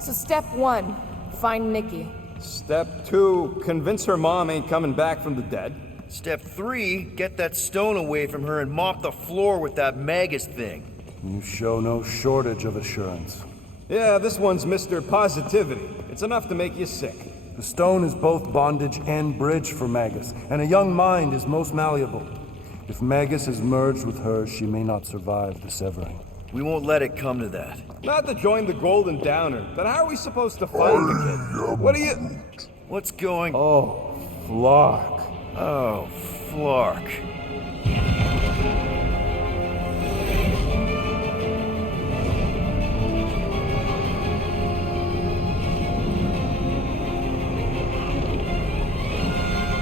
So step 1, find Nikki. Step 2, convince her mom ain't coming back from the dead. Step 3, get that stone away from her and mop the floor with that Magus thing. You show no shortage of assurance. Yeah, this one's Mr. Positivity. It's enough to make you sick. The stone is both bondage and bridge for Magus, and a young mind is most malleable. If Magus is merged with her, she may not survive the severing. We won't let it come to that. Not to join the Golden Downer, then how are we supposed to find the kid? What are you... What's going... Oh, Flark. Oh, Flark.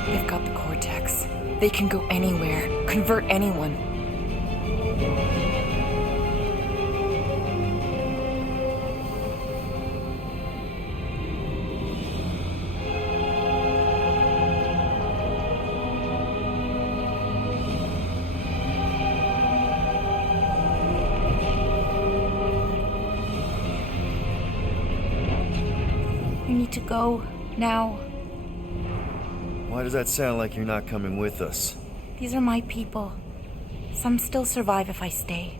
They've got the cortex. They can go anywhere, convert anyone. You need to go now. Why does that sound like you're not coming with us? These are my people. Some still survive if I stay.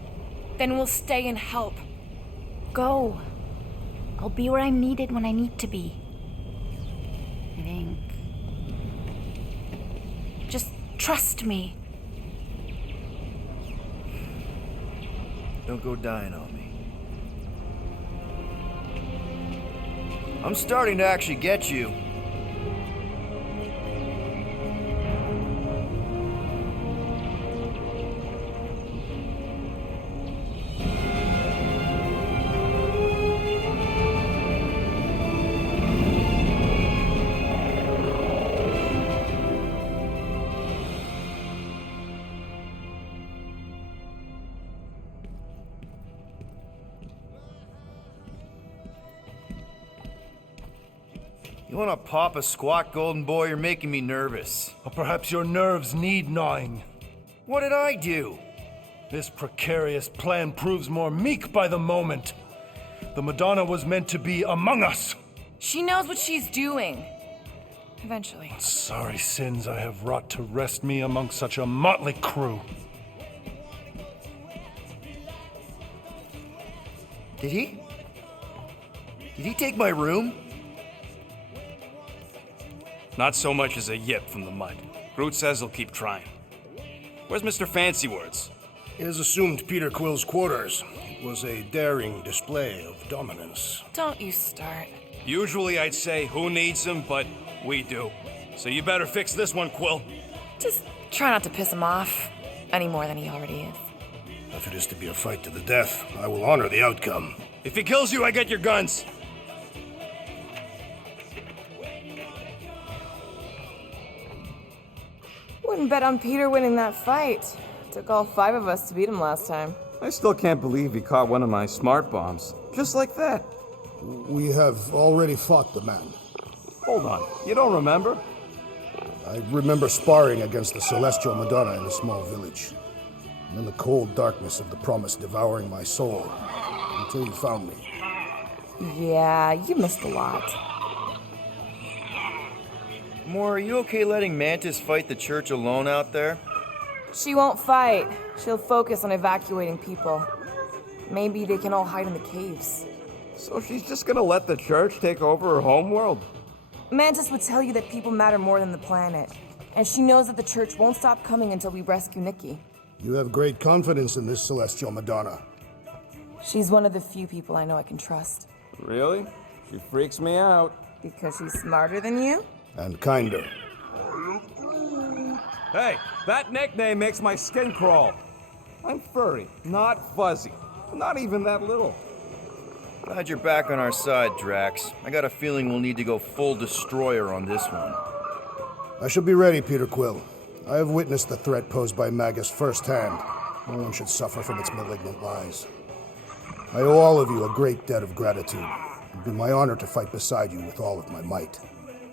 Then we'll stay and help. Go. I'll be where I'm needed when I need to be. I think. Just trust me. Don't go dying on me. I'm starting to actually get you. You wanna pop a squat, golden boy? You're making me nervous. Or perhaps your nerves need gnawing. What did I do? This precarious plan proves more meek by the moment. The Madonna was meant to be among us. She knows what she's doing. Eventually. Sorry sins I have wrought to wrest me among such a motley crew. Did he? Did he take my room? Not so much as a yip from the mud. Groot says he'll keep trying. Where's Mr. Fancy Words? It is assumed Peter Quill's quarters. It was a daring display of dominance. Don't you start. Usually I'd say who needs him, but we do. So you better fix this one, Quill. Just try not to piss him off any more than he already is. If it is to be a fight to the death, I will honor the outcome. If he kills you, I get your guns. Wouldn't bet on Peter winning that fight. Took all 5 of us to beat him last time. I still can't believe he caught one of my smart bombs. Just like that. We have already fought the man. Hold on, you don't remember? I remember sparring against the Celestial Madonna in a small village. And then the cold darkness of the promise devouring my soul. Until you found me. Yeah, you missed a lot. Gamora, are you okay letting Mantis fight the church alone out there? She won't fight. She'll focus on evacuating people. Maybe they can all hide in the caves. So she's just gonna let the church take over her homeworld? Mantis would tell you that people matter more than the planet. And she knows that the church won't stop coming until we rescue Nikki. You have great confidence in this Celestial Madonna. She's one of the few people I know I can trust. Really? She freaks me out. Because she's smarter than you? And kinder. Hey, that nickname makes my skin crawl. I'm furry, not fuzzy. Not even that little. Glad you're back on our side, Drax. I got a feeling we'll need to go full destroyer on this one. I shall be ready, Peter Quill. I have witnessed the threat posed by Magus firsthand. No one should suffer from its malignant lies. I owe all of you a great debt of gratitude. It would be my honor to fight beside you with all of my might.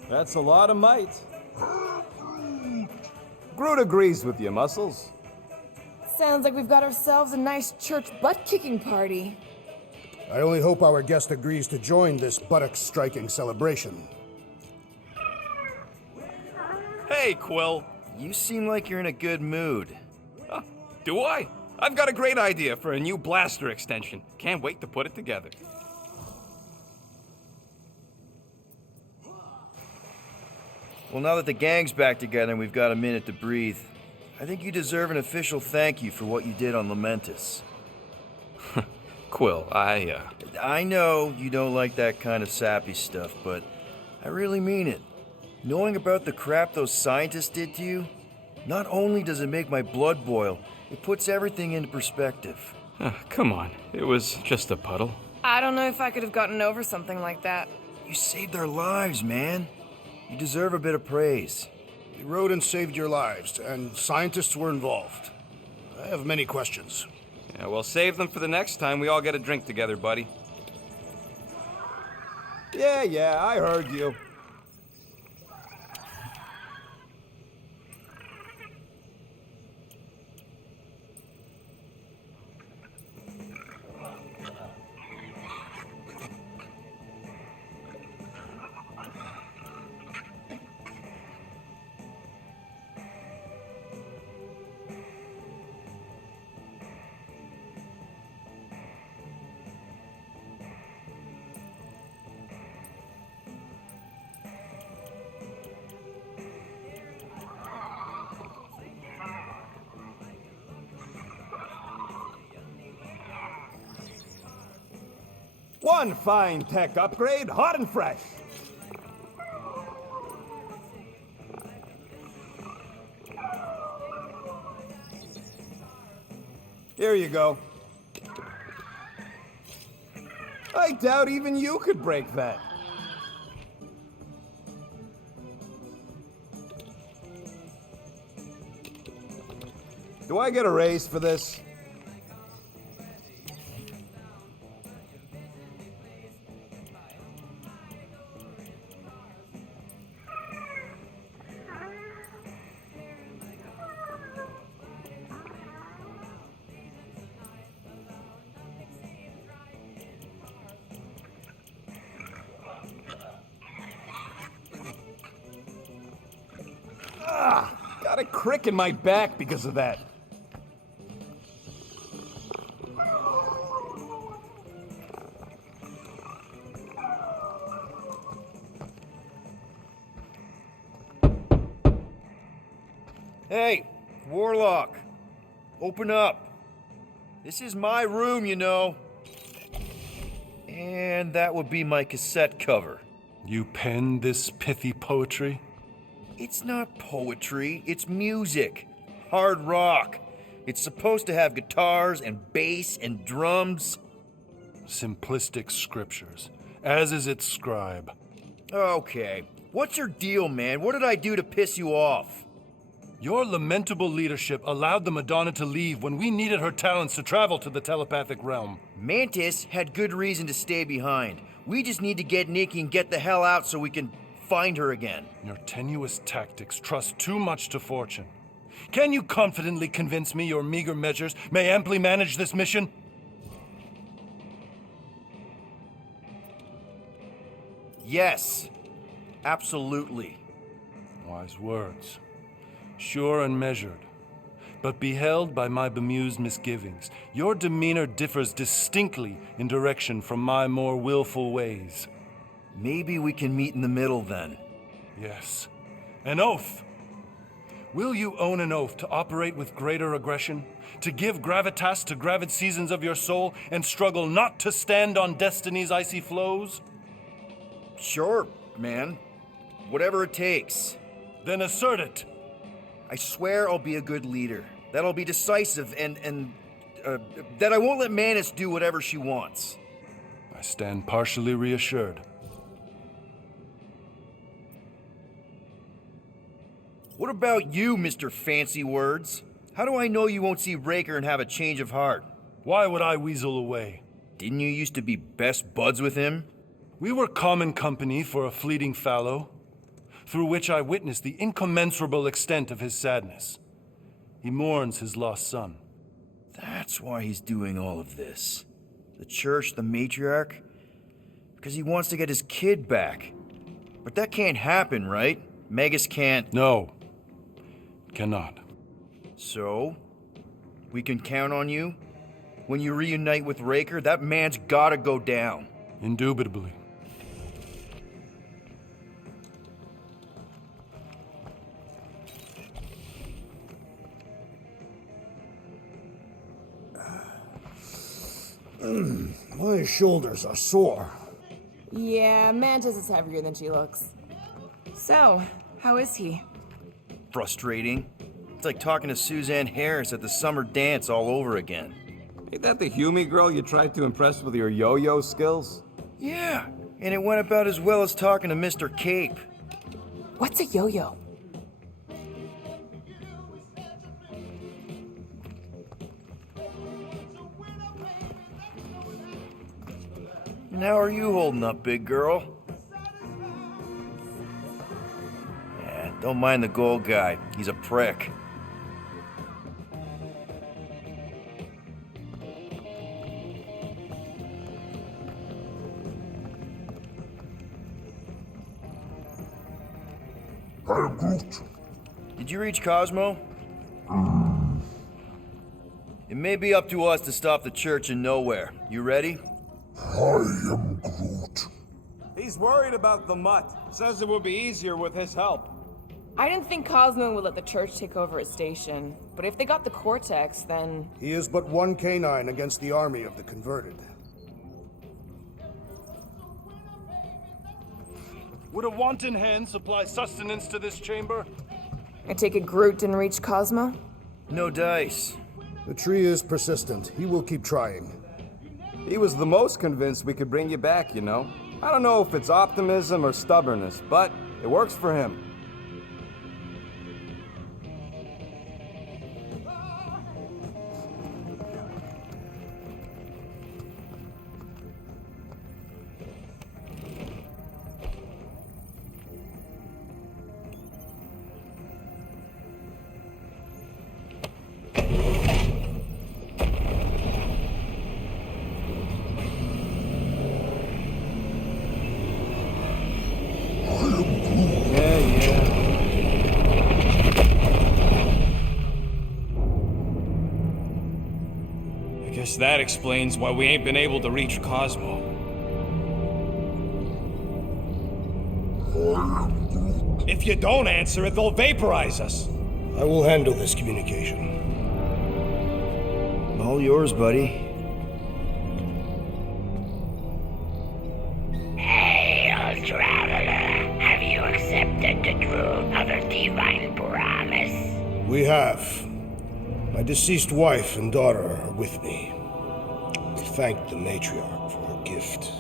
That's a lot of might. Groot agrees with you, Muscles. Sounds like we've got ourselves a nice church butt-kicking party. I only hope our guest agrees to join this buttock-striking celebration. Hey, Quill. You seem like you're in a good mood. Do I? I've got a great idea for a new blaster extension. Can't wait to put it together. Well, now that the gang's back together and we've got a minute to breathe, I think you deserve an official thank you for what you did on Lamentus. Quill, I know you don't like that kind of sappy stuff, but I really mean it. Knowing about the crap those scientists did to you, not only does it make my blood boil, it puts everything into perspective. Come on. It was just a puddle. I don't know if I could have gotten over something like that. You saved their lives, man. You deserve a bit of praise. The rodents saved your lives, and scientists were involved. I have many questions. Yeah, well, save them for the next time we all get a drink together, buddy. Yeah, I heard you. One fine tech upgrade, hot and fresh. Here you go. I doubt even you could break that. Do I get a raise for this? Got a crick in my back because of that. Hey, Warlock. Open up. This is my room, you know. And that would be my cassette cover. You penned this pithy poetry? It's not poetry, it's music. Hard rock. It's supposed to have guitars and bass and drums. Simplistic scriptures, as is its scribe. Okay. What's your deal, man? What did I do to piss you off? Your lamentable leadership allowed the Madonna to leave when we needed her talents to travel to the telepathic realm. Mantis had good reason to stay behind. We just need to get Nikki and get the hell out so we can find her again. Your tenuous tactics trust too much to fortune. Can you confidently convince me your meager measures may amply manage this mission? Yes. Absolutely. Wise words. Sure and measured. But beheld by my bemused misgivings, your demeanor differs distinctly in direction from my more willful ways. Maybe we can meet in the middle then. Yes. An oath! Will you own an oath to operate with greater aggression? To give gravitas to gravid seasons of your soul and struggle not to stand on destiny's icy flows? Sure, man. Whatever it takes. Then assert it. I swear I'll be a good leader. That I'll be decisive and that I won't let Mantis do whatever she wants. I stand partially reassured. What about you, Mr. Fancy Words? How do I know you won't see Raker and have a change of heart? Why would I weasel away? Didn't you used to be best buds with him? We were common company for a fleeting fallow, through which I witnessed the incommensurable extent of his sadness. He mourns his lost son. That's why he's doing all of this. The church, the matriarch? Because he wants to get his kid back. But that can't happen, right? Magus can't... No. Cannot. So? We can count on you? When you reunite with Raker, that man's gotta go down. Indubitably. My shoulders are sore. Yeah, Mantis is heavier than she looks. So, how is he? Frustrating. It's like talking to Suzanne Harris at the summer dance all over again. Ain't that the Hume girl you tried to impress with your yo-yo skills? Yeah, and it went about as well as talking to Mr. Cape. What's a yo-yo? And how are you holding up, big girl? Yeah, don't mind the gold guy. He's a prick. I am Groot. Did you reach Cosmo? It may be up to us to stop the church in nowhere. You ready? I am Groot. He's worried about the mutt. Says it would be easier with his help. I didn't think Cosmo would let the church take over his station, but if they got the Cortex, then... He is but one canine against the army of the converted. Would a wanton hand supply sustenance to this chamber? I take it Groot didn't reach Cosmo? No dice. The tree is persistent. He will keep trying. He was the most convinced we could bring you back, you know. I don't know if it's optimism or stubbornness, but it works for him. Guess that explains why we ain't been able to reach Cosmo. If you don't answer it, they'll vaporize us. I will handle this communication. All yours, buddy. Hail, traveler. Have you accepted the truth of a divine promise? We have. My deceased wife and daughter are with me. Thank the matriarch for her gift.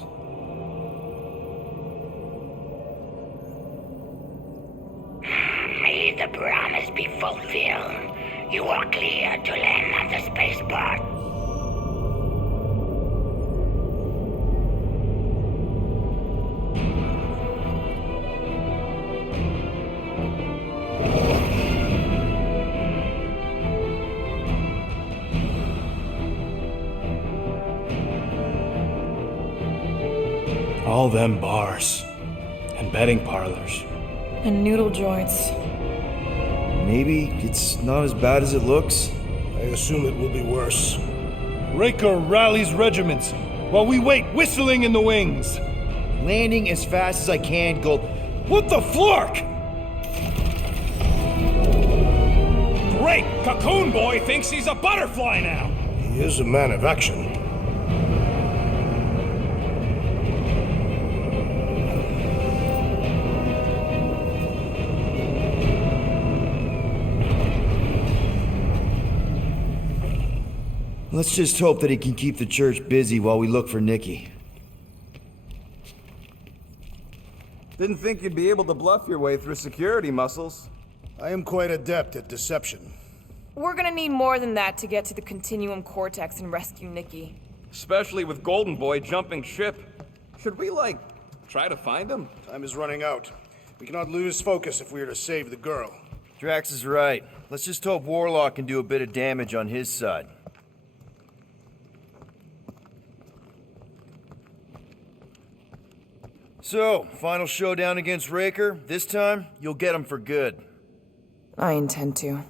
May the promise be fulfilled. You are clear to land on the spaceport. All them bars and betting parlors. And noodle joints. Maybe it's not as bad as it looks. I assume it will be worse. Raker rallies regiments while we wait whistling in the wings. Landing as fast as I can, Gold. What the flark? Great! Cocoon Boy thinks he's a butterfly now! He is a man of action. Let's just hope that he can keep the church busy while we look for Nikki. Didn't think you'd be able to bluff your way through security muscles. I am quite adept at deception. We're gonna need more than that to get to the Continuum Cortex and rescue Nikki. Especially with Golden Boy jumping ship. Should we, try to find him? Time is running out. We cannot lose focus if we are to save the girl. Drax is right. Let's just hope Warlock can do a bit of damage on his side. So, final showdown against Raker. This time, you'll get him for good. I intend to.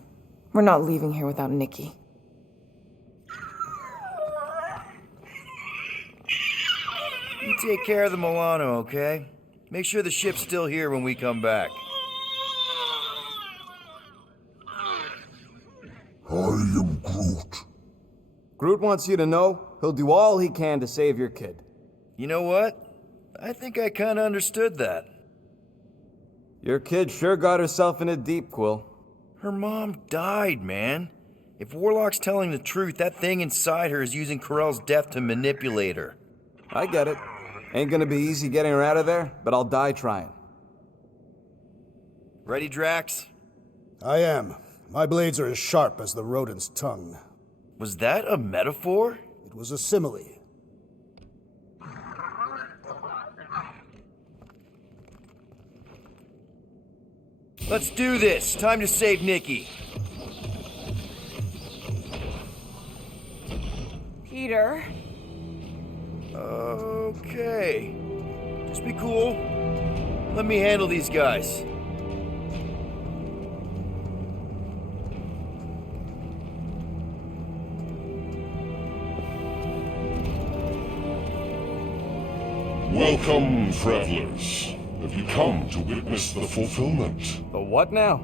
We're not leaving here without Nikki. You take care of the Milano, okay? Make sure the ship's still here when we come back. I am Groot. Groot wants you to know he'll do all he can to save your kid. You know what? I think I kinda understood that. Your kid sure got herself in it deep, Quill. Her mom died, man. If Warlock's telling the truth, that thing inside her is using Corell's death to manipulate her. I get it. Ain't gonna be easy getting her out of there, but I'll die trying. Ready, Drax? I am. My blades are as sharp as the rodent's tongue. Was that a metaphor? It was a simile. Let's do this. Time to save Nikki. Peter? Okay. Just be cool. Let me handle these guys. Welcome, travelers. Have you come to witness the fulfillment? The what now?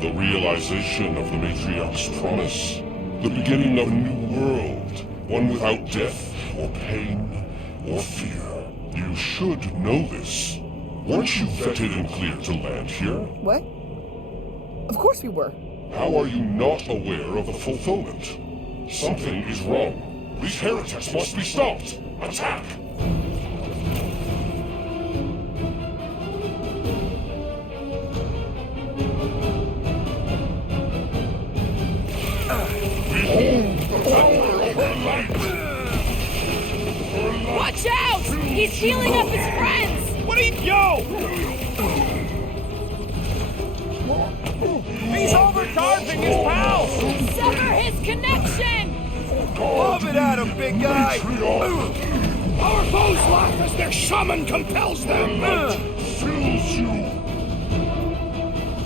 The realization of the Matriarch's promise. The beginning of a new world. One without death, or pain, or fear. You should know this. Weren't you vetted and cleared to land here? What? Of course we were. How are you not aware of the fulfillment? Something is wrong. These heretics must be stopped. Attack! Watch out! He's healing up his friends! What are you... Yo! He's overcharging his pals! Sever his connection! Love it at him, big guy! Our foes laugh as their shaman compels them! Fills you.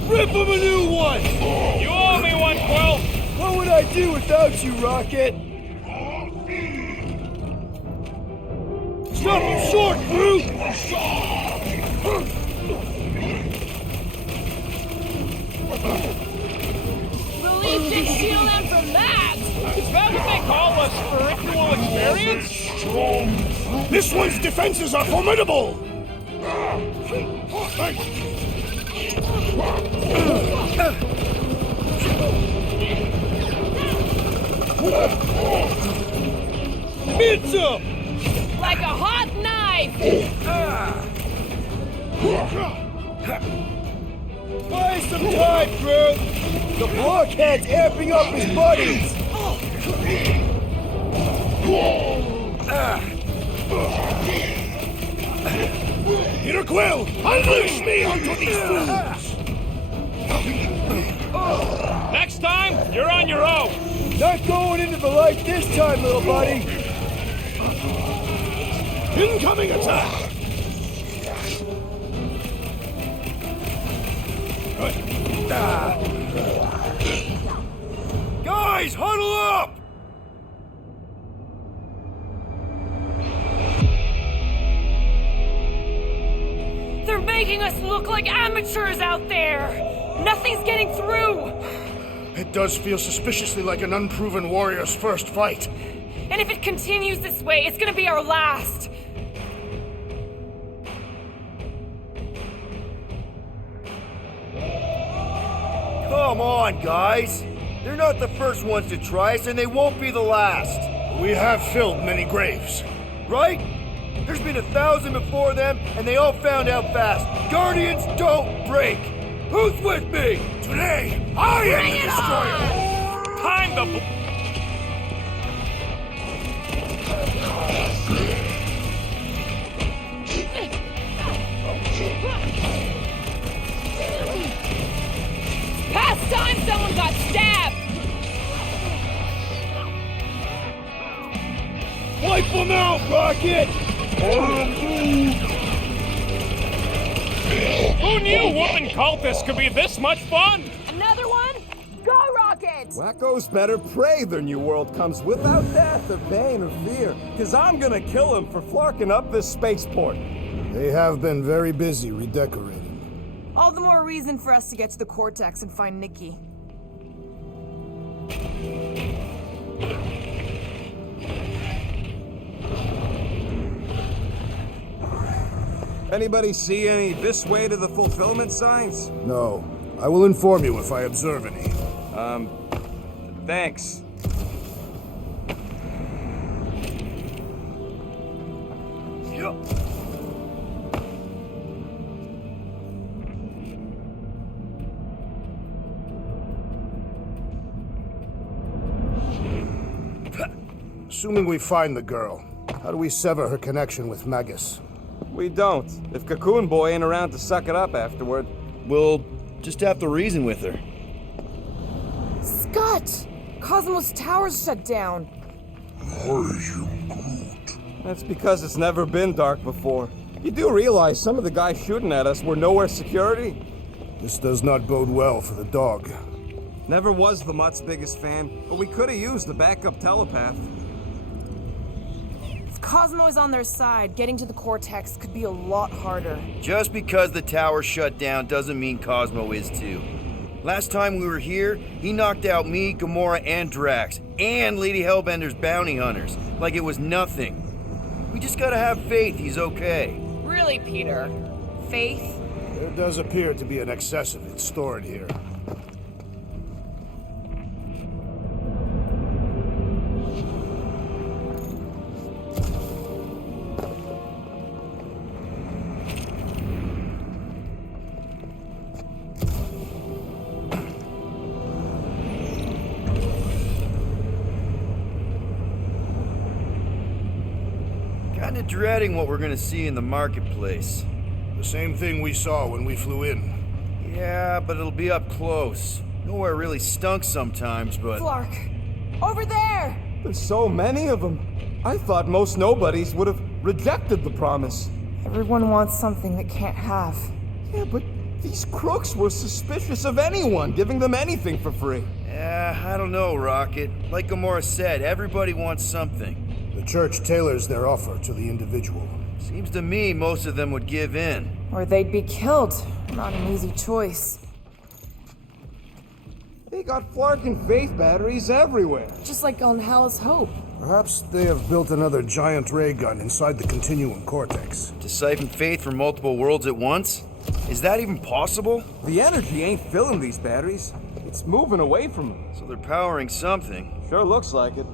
Rip him a new one! You owe me one, Quill! What would I do without you, Rocket? Stop him short, Groot! Relief did shield them from that! Is that what they call a spiritual experience? This one's defenses are formidable! Bits him! Like a hot knife! Buy some time, Groot! The blockhead's amping up his buddies! Peter Quill, unleash me onto these fools! Next time, you're on your own! Not going into the light this time, little buddy! Incoming attack! Guys, huddle up! They're making us look like amateurs out there! Nothing's getting through! It does feel suspiciously like an unproven warrior's first fight. And if it continues this way, it's gonna be our last! Come on, guys! They're not the first ones to try us, and they won't be the last! We have filled many graves. Right? There's been 1,000 before them, and they all found out fast. Guardians don't break! Who's with me? Today, I am the destroyer! Time to... Past time someone got stabbed! Wipe them out, Rocket! Who knew whooping cultists could be this much fun? Another one? Go, Rocket! Wacko's better pray their new world comes without death or pain or fear, because I'm gonna kill him for flarking up this spaceport. They have been very busy redecorating. All the more reason for us to get to the Cortex and find Nikki. Anybody see any this way to the fulfillment signs? No. I will inform you if I observe any. Thanks. Assuming we find the girl, how do we sever her connection with Magus? We don't. If Cocoon Boy ain't around to suck it up afterward. We'll just have to reason with her. Scott! Cosmos Tower's shut down. Are you Groot? That's because it's never been dark before. You do realize some of the guys shooting at us were nowhere security? This does not bode well for the dog. Never was the Mutt's biggest fan, but we could have used the backup telepath. If Cosmo is on their side, getting to the Cortex could be a lot harder. Just because the tower shut down doesn't mean Cosmo is too. Last time we were here, he knocked out me, Gamora, and Drax, and Lady Hellbender's bounty hunters, like it was nothing. We just gotta have faith he's okay. Really, Peter? Faith? There does appear to be an excess of it stored here. Kinda dreading what we're gonna see in the marketplace. The same thing we saw when we flew in. Yeah, but it'll be up close. Nowhere really stunk sometimes, but... Flark! Over there! There's so many of them. I thought most nobodies would have rejected the promise. Everyone wants something they can't have. Yeah, but these crooks were suspicious of anyone giving them anything for free. Yeah, I don't know, Rocket. Like Gamora said, everybody wants something. The church tailors their offer to the individual. Seems to me most of them would give in. Or they'd be killed. Not an easy choice. They got Flark and Faith batteries everywhere. Just like on Hala's Hope. Perhaps they have built another giant ray gun inside the Continuum Cortex. To siphon faith from multiple worlds at once? Is that even possible? The energy ain't filling these batteries. It's moving away from them. So they're powering something. Sure looks like it.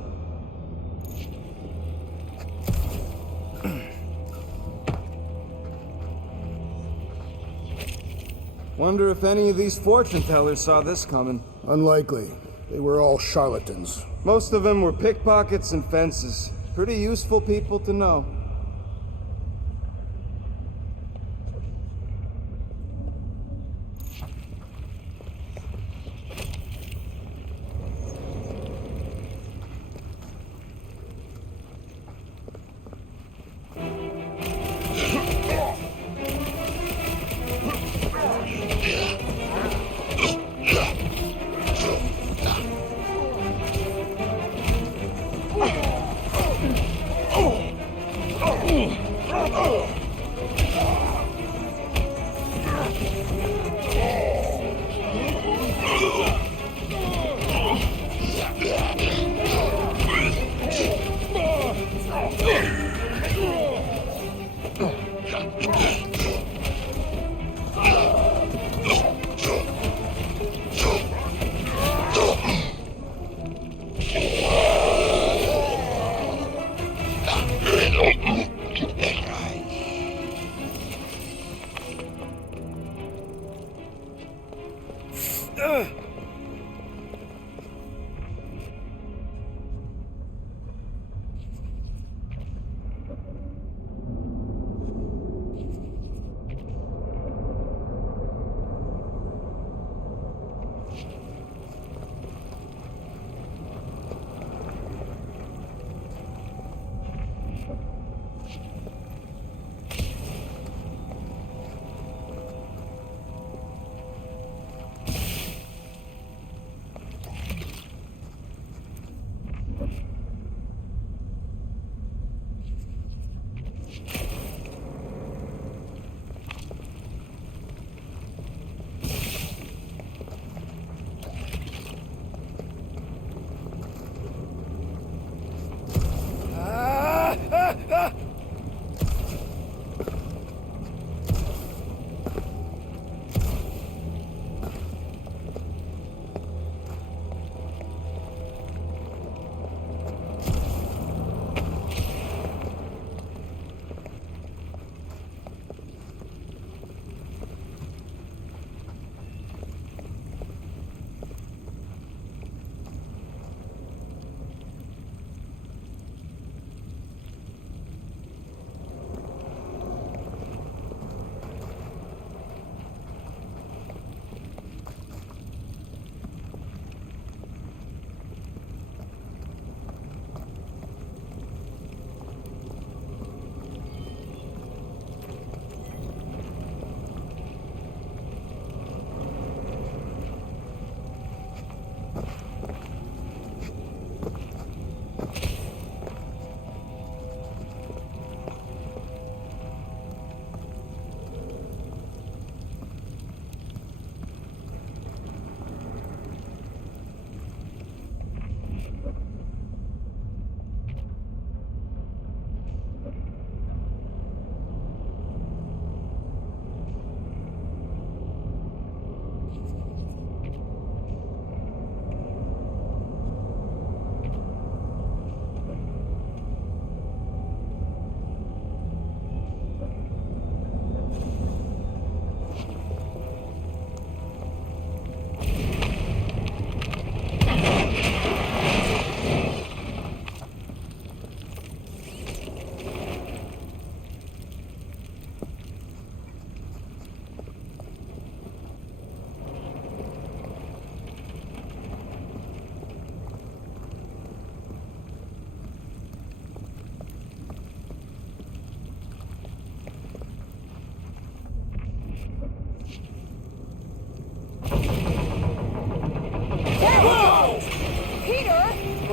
Wonder if any of these fortune tellers saw this coming. Unlikely. They were all charlatans. Most of them were pickpockets and fences. Pretty useful people to know.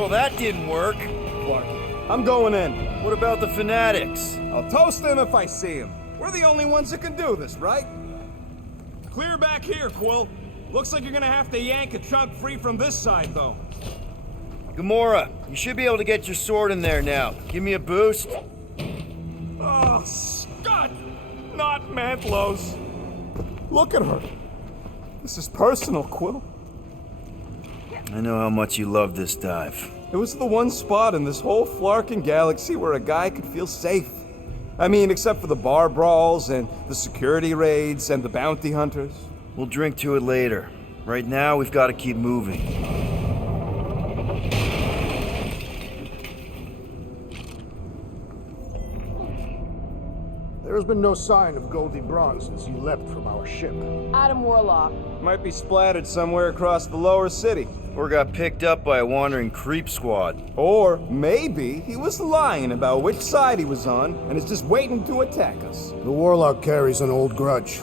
Well, that didn't work. I'm going in. What about the fanatics? I'll toast them if I see them. We're the only ones that can do this, right? Clear back here, Quill. Looks like you're gonna have to yank a chunk free from this side, though. Gamora, you should be able to get your sword in there now. Give me a boost. Oh, Scott! Not Mantlos. Look at her. This is personal, Quill. I know how much you love this dive. It was the one spot in this whole Flarkin galaxy where a guy could feel safe. I mean, except for the bar brawls and the security raids and the bounty hunters. We'll drink to it later. Right now, we've got to keep moving. There has been no sign of Goldie Braun since you leapt from our ship. Adam Warlock. Might be splattered somewhere across the lower city. Or got picked up by a wandering creep squad. Or maybe he was lying about which side he was on and is just waiting to attack us. The Warlock carries an old grudge.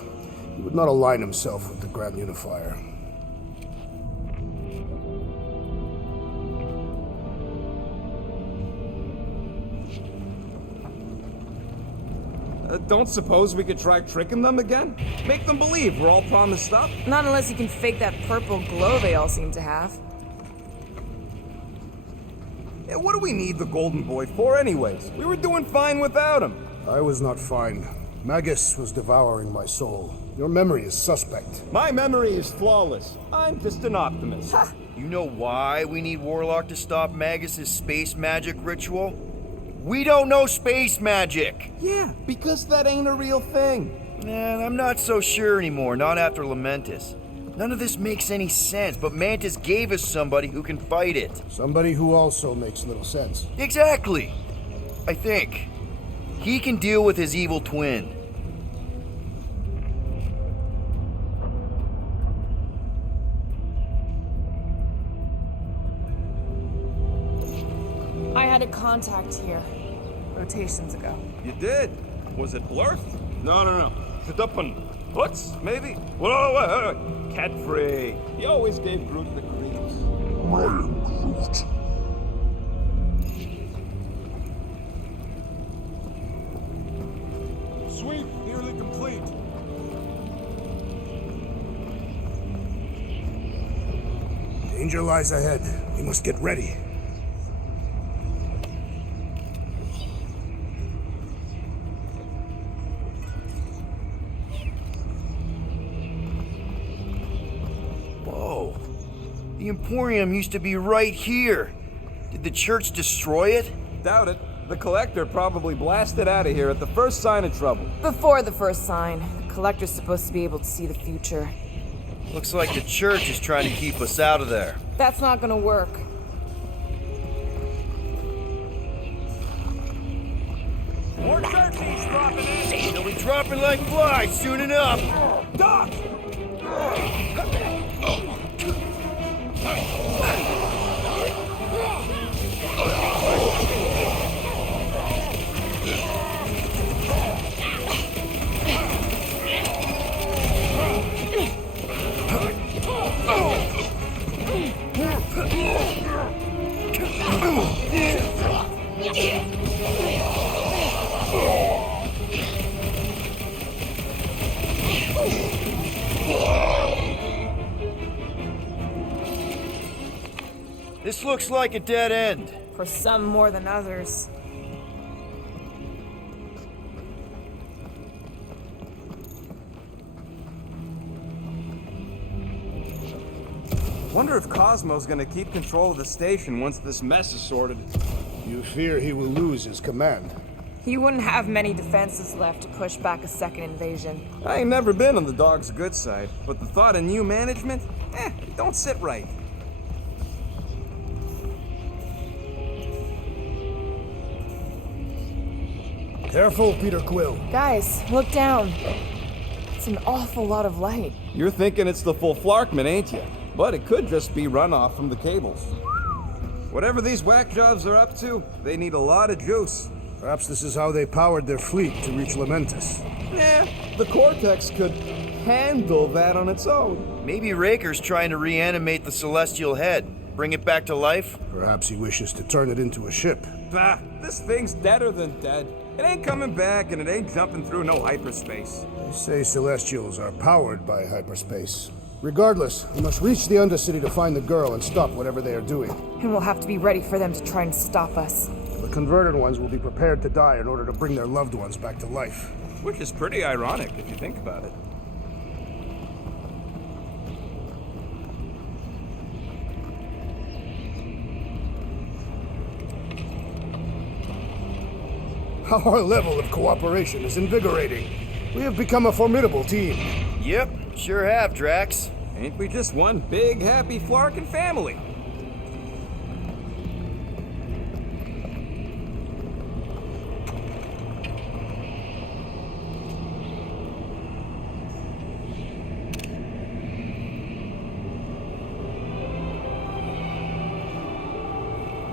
He would not align himself with the Grand Unifier. Don't suppose we could try tricking them again? Make them believe we're all promised up? Not unless you can fake that purple glow they all seem to have. Yeah, what do we need the Golden Boy for anyways? We were doing fine without him. I was not fine. Magus was devouring my soul. Your memory is suspect. My memory is flawless. I'm just an optimist. Ha! You know why we need Warlock to stop Magus's space magic ritual? We don't know space magic! Yeah, because that ain't a real thing. Man, I'm not so sure anymore, not after Lamentus. None of this makes any sense, but Mantis gave us somebody who can fight it. Somebody who also makes little sense. Exactly! I think. He can deal with his evil twin. I had a contact here. Rotations ago. You did? Was it Blurf? No. Shadapan. Hoots, maybe? Whoa. Cat free. He always gave Groot the creeps. Ryan Groot. Sweep nearly complete. Danger lies ahead. We must get ready. Whoa. The Emporium used to be right here. Did the church destroy it? Doubt it. The Collector probably blasted out of here at the first sign of trouble. Before the first sign, the Collector's supposed to be able to see the future. Looks like the church is trying to keep us out of there. That's not gonna work. More turkeys dropping in. They'll be dropping like flies soon enough. Doc! This looks like a dead end. For some more than others. Wonder if Cosmo's gonna keep control of the station once this mess is sorted. You fear he will lose his command. He wouldn't have many defenses left to push back a second invasion. I ain't never been on the dog's good side, but the thought of new management, don't sit right. Careful, Peter Quill. Guys, look down. It's an awful lot of light. You're thinking it's the full Flarkman, ain't you? But it could just be runoff from the cables. Whatever these whack jobs are up to, they need a lot of juice. Perhaps this is how they powered their fleet to reach Lamentus. The Cortex could handle that on its own. Maybe Raker's trying to reanimate the Celestial Head. Bring it back to life? Perhaps he wishes to turn it into a ship. Bah, this thing's deader than dead. It ain't coming back, and it ain't jumping through no hyperspace. They say Celestials are powered by hyperspace. Regardless, we must reach the Undercity to find the girl and stop whatever they are doing. And we'll have to be ready for them to try and stop us. The converted ones will be prepared to die in order to bring their loved ones back to life. Which is pretty ironic, if you think about it. Our level of cooperation is invigorating. We have become a formidable team. Yep, sure have, Drax. Ain't we just one big, happy Flarkin family?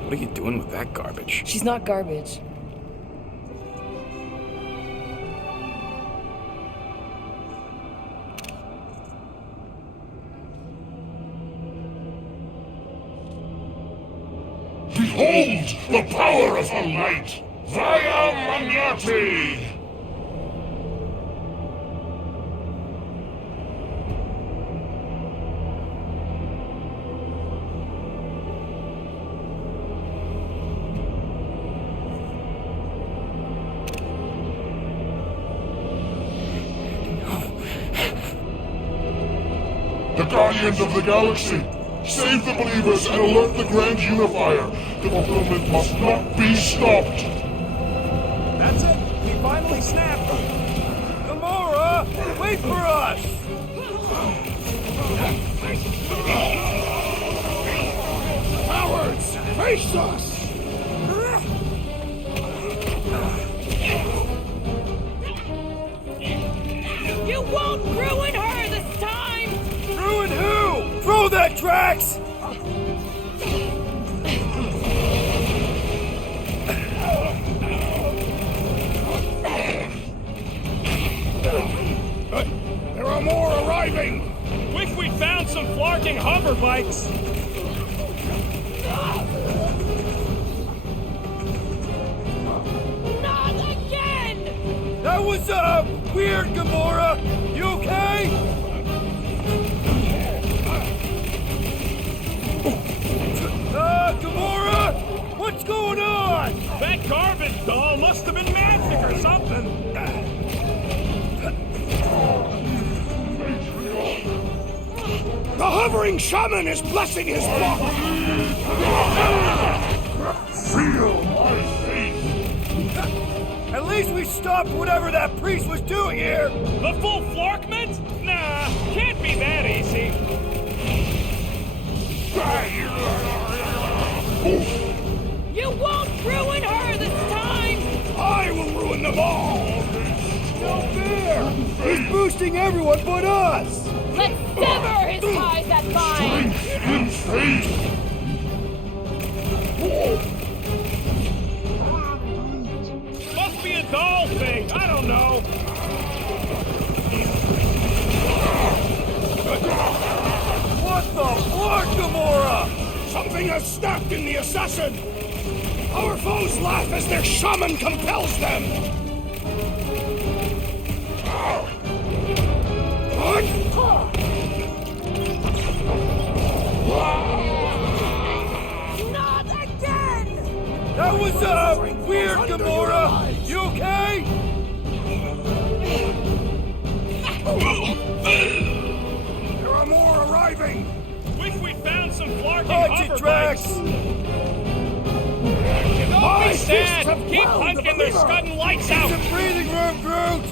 What are you doing with that garbage? She's not garbage. Behold the power of her light! Via Magnati! The Guardians of the Galaxy! Save the believers and alert the Grand Unifier! The fulfillment must not be stopped! That's it! He finally snapped! Gamora! Wait for us! Cowards! Face us! You won't ruin her this time! Ruin who? Throw that, Drax! There are more arriving! Wish we'd found some flarking hover bikes! Not again! That was, weird, Gamora! You okay? Gamora! What's going on? That garbage doll must have been magic or something! The hovering shaman is blessing his flock! Feel my faith! At least we stopped whatever that priest was doing here! The full flarkment? Nah, can't be that easy. You won't ruin her this time! I will ruin them all! No fair! He's boosting everyone but us! Let's sever his ties that bind! And fate! Must be a doll thing, I don't know. What the fuck, Gamora? Something has snapped in the assassin! Our foes laugh as their shaman compels them! Not again! That was, weird, Gamora! You okay? There are more arriving! Wish we'd found some flarking Punch hover it, Drax! bikes. Don't be sad! Keep punking their scudding lights out! Some breathing room, Groot!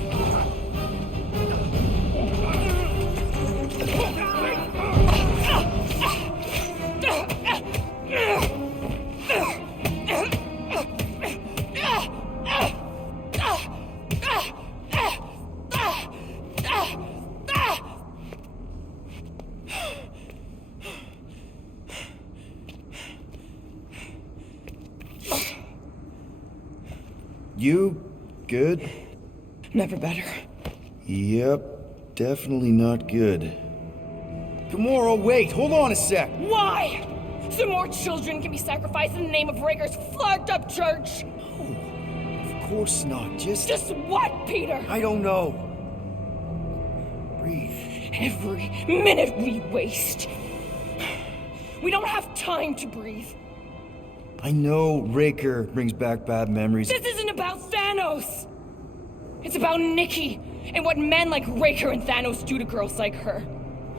You good? Never better. Yep, definitely not good. Gamora, wait, hold on a sec. Why? So more children can be sacrificed in the name of Raker's flagged up church? Of course not. Just what, Peter? I don't know. Breathe. Every minute we waste. We don't have time to breathe. I know Raker brings back bad memories. This isn't about Thanos. It's about Nikki and what men like Raker and Thanos do to girls like her.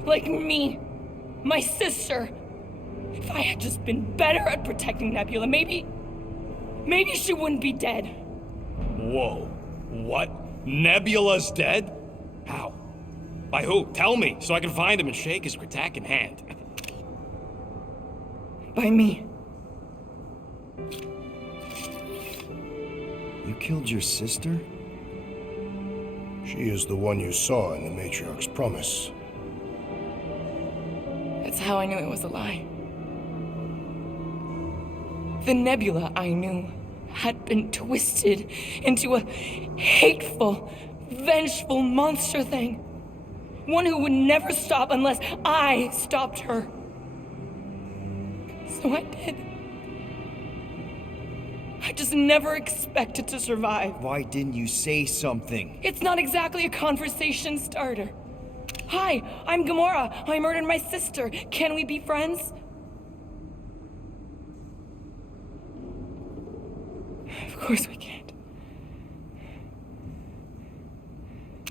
Like me. My sister. If I had just been better at protecting Nebula, maybe she wouldn't be dead. Whoa. What? Nebula's dead? How? By who? Tell me, so I can find him and shake his Kratak in hand. By me. You killed your sister? She is the one you saw in the Matriarch's promise. That's how I knew it was a lie. The Nebula I knew had been twisted into a hateful, vengeful monster thing. One who would never stop unless I stopped her. So I did. I just never expected to survive. Why didn't you say something? It's not exactly a conversation starter. Hi, I'm Gamora. I murdered my sister. Can we be friends? Of course we can't.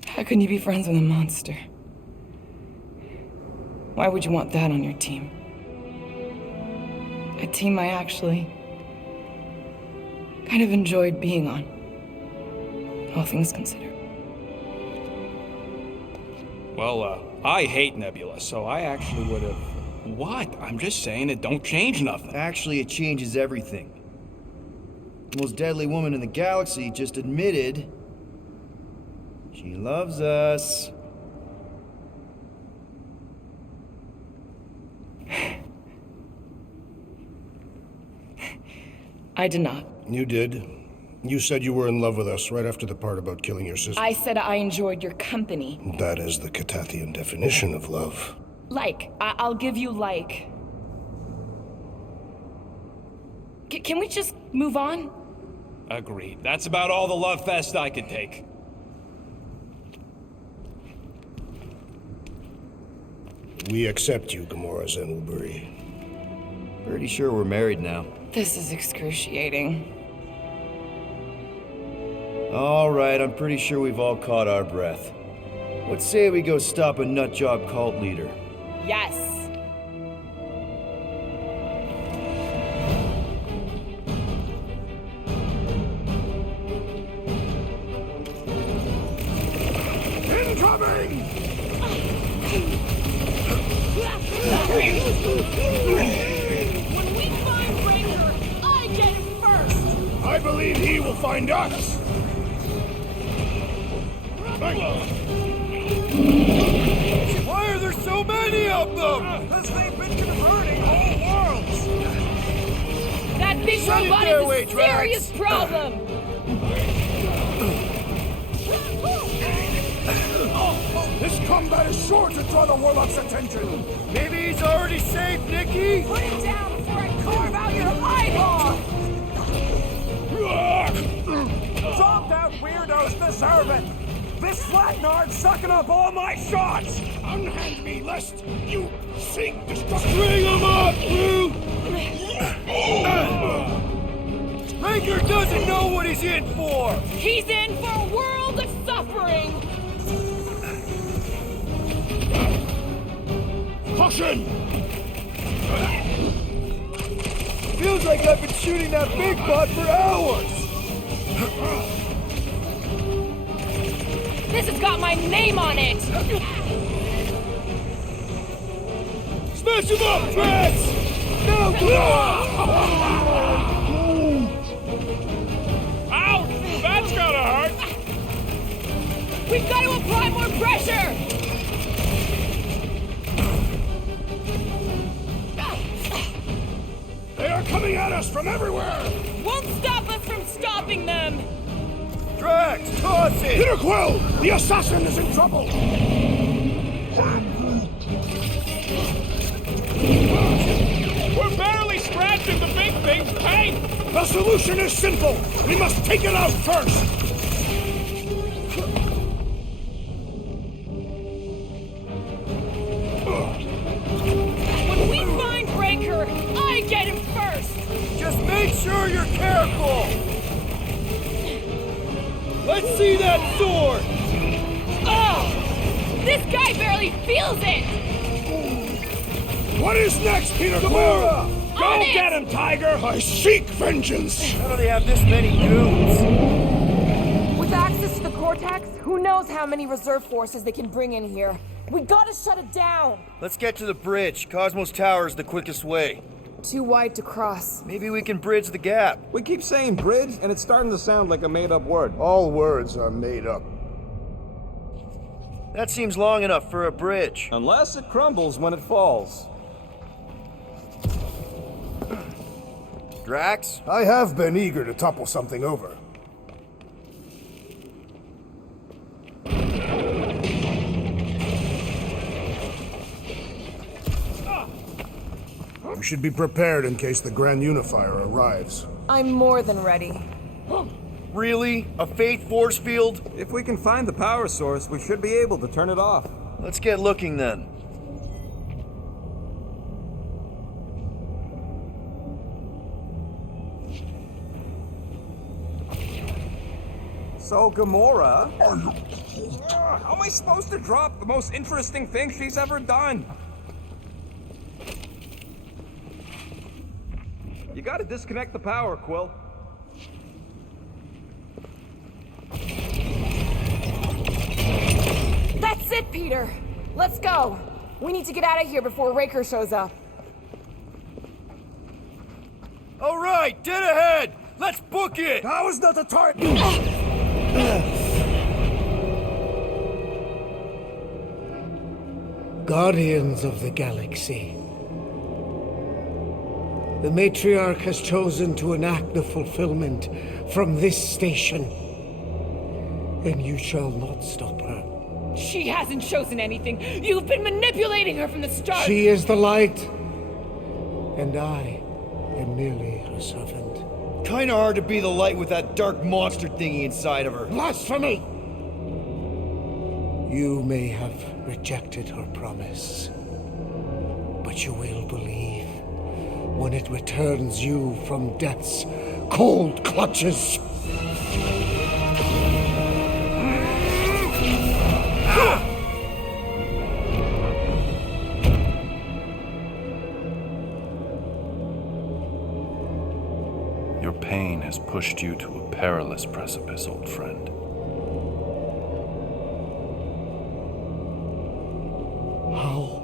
How can you be friends with a monster? Why would you want that on your team? A team I actually kind of enjoyed being on, all things considered. Well, I hate Nebula, so I actually would have... What? I'm just saying it don't change nothing. Actually, it changes everything. The most deadly woman in the galaxy just admitted she loves us. I did not. You did. You said you were in love with us right after the part about killing your sister. I said I enjoyed your company. That is the Catathian definition of love. Like. I'll give you like. Can we just move on? Agreed. That's about all the love fest I could take. We accept you, Gamora Zenwilbury. Pretty sure we're married now. This is excruciating. All right, I'm pretty sure we've all caught our breath. Let's say we go stop a nutjob cult leader. Yes. Incoming! When we find Raker, I get it first! I believe he will find us! Why are there so many of them? Because they've been converting whole worlds! That big robot is a serious problem! This combat is sure to draw the Warlock's attention! Maybe he's already safe, Nikki? Put it down before I carve out your eyeball! Dropped out weirdos deserve it! This flatnard's sucking up all my shots! Unhand me lest you seek destruction! Bring him up, Groot! Raker doesn't know what he's in for! He's in for a world of suffering! Caution! Feels like I've been shooting that big bot for hours! This has got my name on it! Smash him up, Drax! No! Ouch! That's gotta hurt! We've got to apply more pressure! They are coming at us from everywhere! Won't stop us from stopping them! Drax, toss it! Peter Quill! The assassin is in trouble! We're buried! solution to big things, pain! The solution is simple! We must take it out first! When we find Breaker, I get him first! Just make sure you're careful! Let's see that sword! Oh! This guy barely feels it! What is next, Peter Quill? Go get him, Tiger! I seek vengeance! How do they have this many goons? With access to the Cortex, who knows how many reserve forces they can bring in here. We gotta shut it down! Let's get to the bridge. Cosmos Tower is the quickest way. Too wide to cross. Maybe we can bridge the gap. We keep saying bridge, and it's starting to sound like a made-up word. All words are made up. That seems long enough for a bridge. Unless it crumbles when it falls. Drax? I have been eager to topple something over. We should be prepared in case the Grand Unifier arrives. I'm more than ready. Really? A faith force field? If we can find the power source, we should be able to turn it off. Let's get looking then. So, Gamora... How am I supposed to drop the most interesting thing she's ever done? You gotta disconnect the power, Quill. That's it, Peter! Let's go! We need to get out of here before Raker shows up. All right, dead ahead! Let's book it! Now is not the time! Guardians of the Galaxy. The Matriarch has chosen to enact the fulfillment from this station. And you shall not stop her. She hasn't chosen anything. You've been manipulating her from the start. She is the light. And I am merely her servant. Kinda hard to be the light with that dark monster thingy inside of her. Blasphemy! You may have rejected her promise, but you will believe when it returns you from death's cold clutches. Your pain has pushed you to a perilous precipice, old friend. How?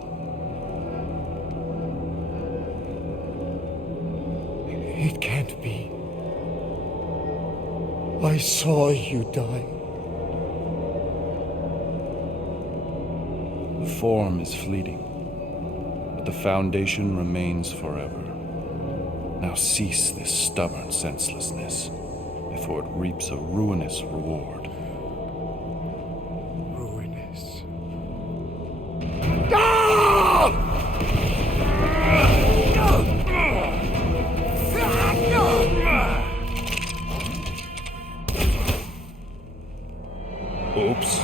It can't be. I saw you die. The form is fleeting, but the foundation remains forever. Now cease this stubborn senselessness before it reaps a ruinous reward. Ruinous. Oops.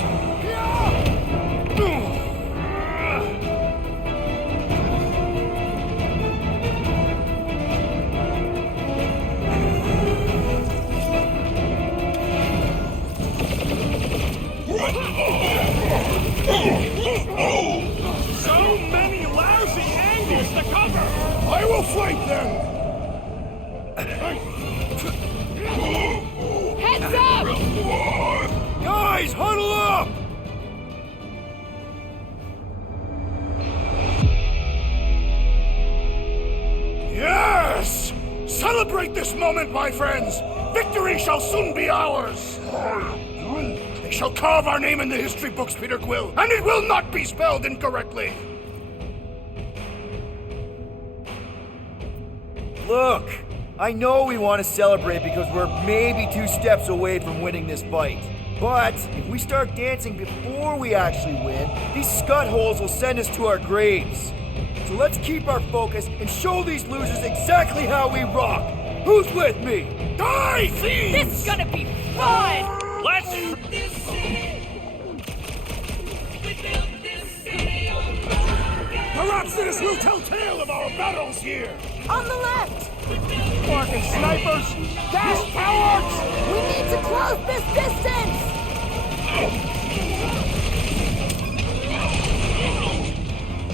So many lousy angles to cover! I will flank them! Heads up! Guys, huddle up! Yes! Celebrate this moment, my friends! Victory shall soon be ours! They shall carve our name in the history books, Peter Quill, and it will not be spelled incorrectly! Look, I know we want to celebrate because we're maybe 2 steps away from winning this fight. But if we start dancing before we actually win, these scut holes will send us to our graves. So let's keep our focus and show these losers exactly how we rock. Who's with me? Die, thieves! This is gonna be fun! Let's... Perhaps this will tell tale of our battles here! On the left! Fucking snipers! Gas cowards! We need to close this distance!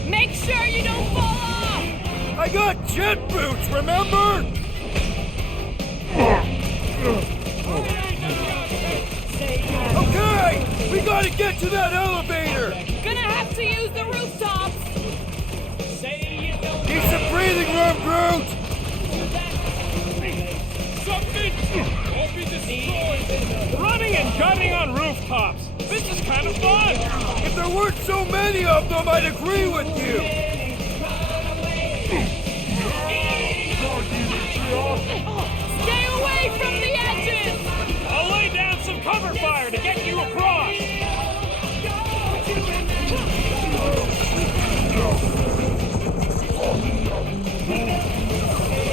Make sure you don't fall off! I got jet boots, remember? Okay! We gotta get to that elevator! Gonna have to use the rooftops! Need some breathing room, Groot! Something won't be destroyed! Running and gunning on rooftops! This is kind of fun! If there weren't so many of them, I'd agree with you! Stay away from the edges! I'll lay down some cover fire to get you across!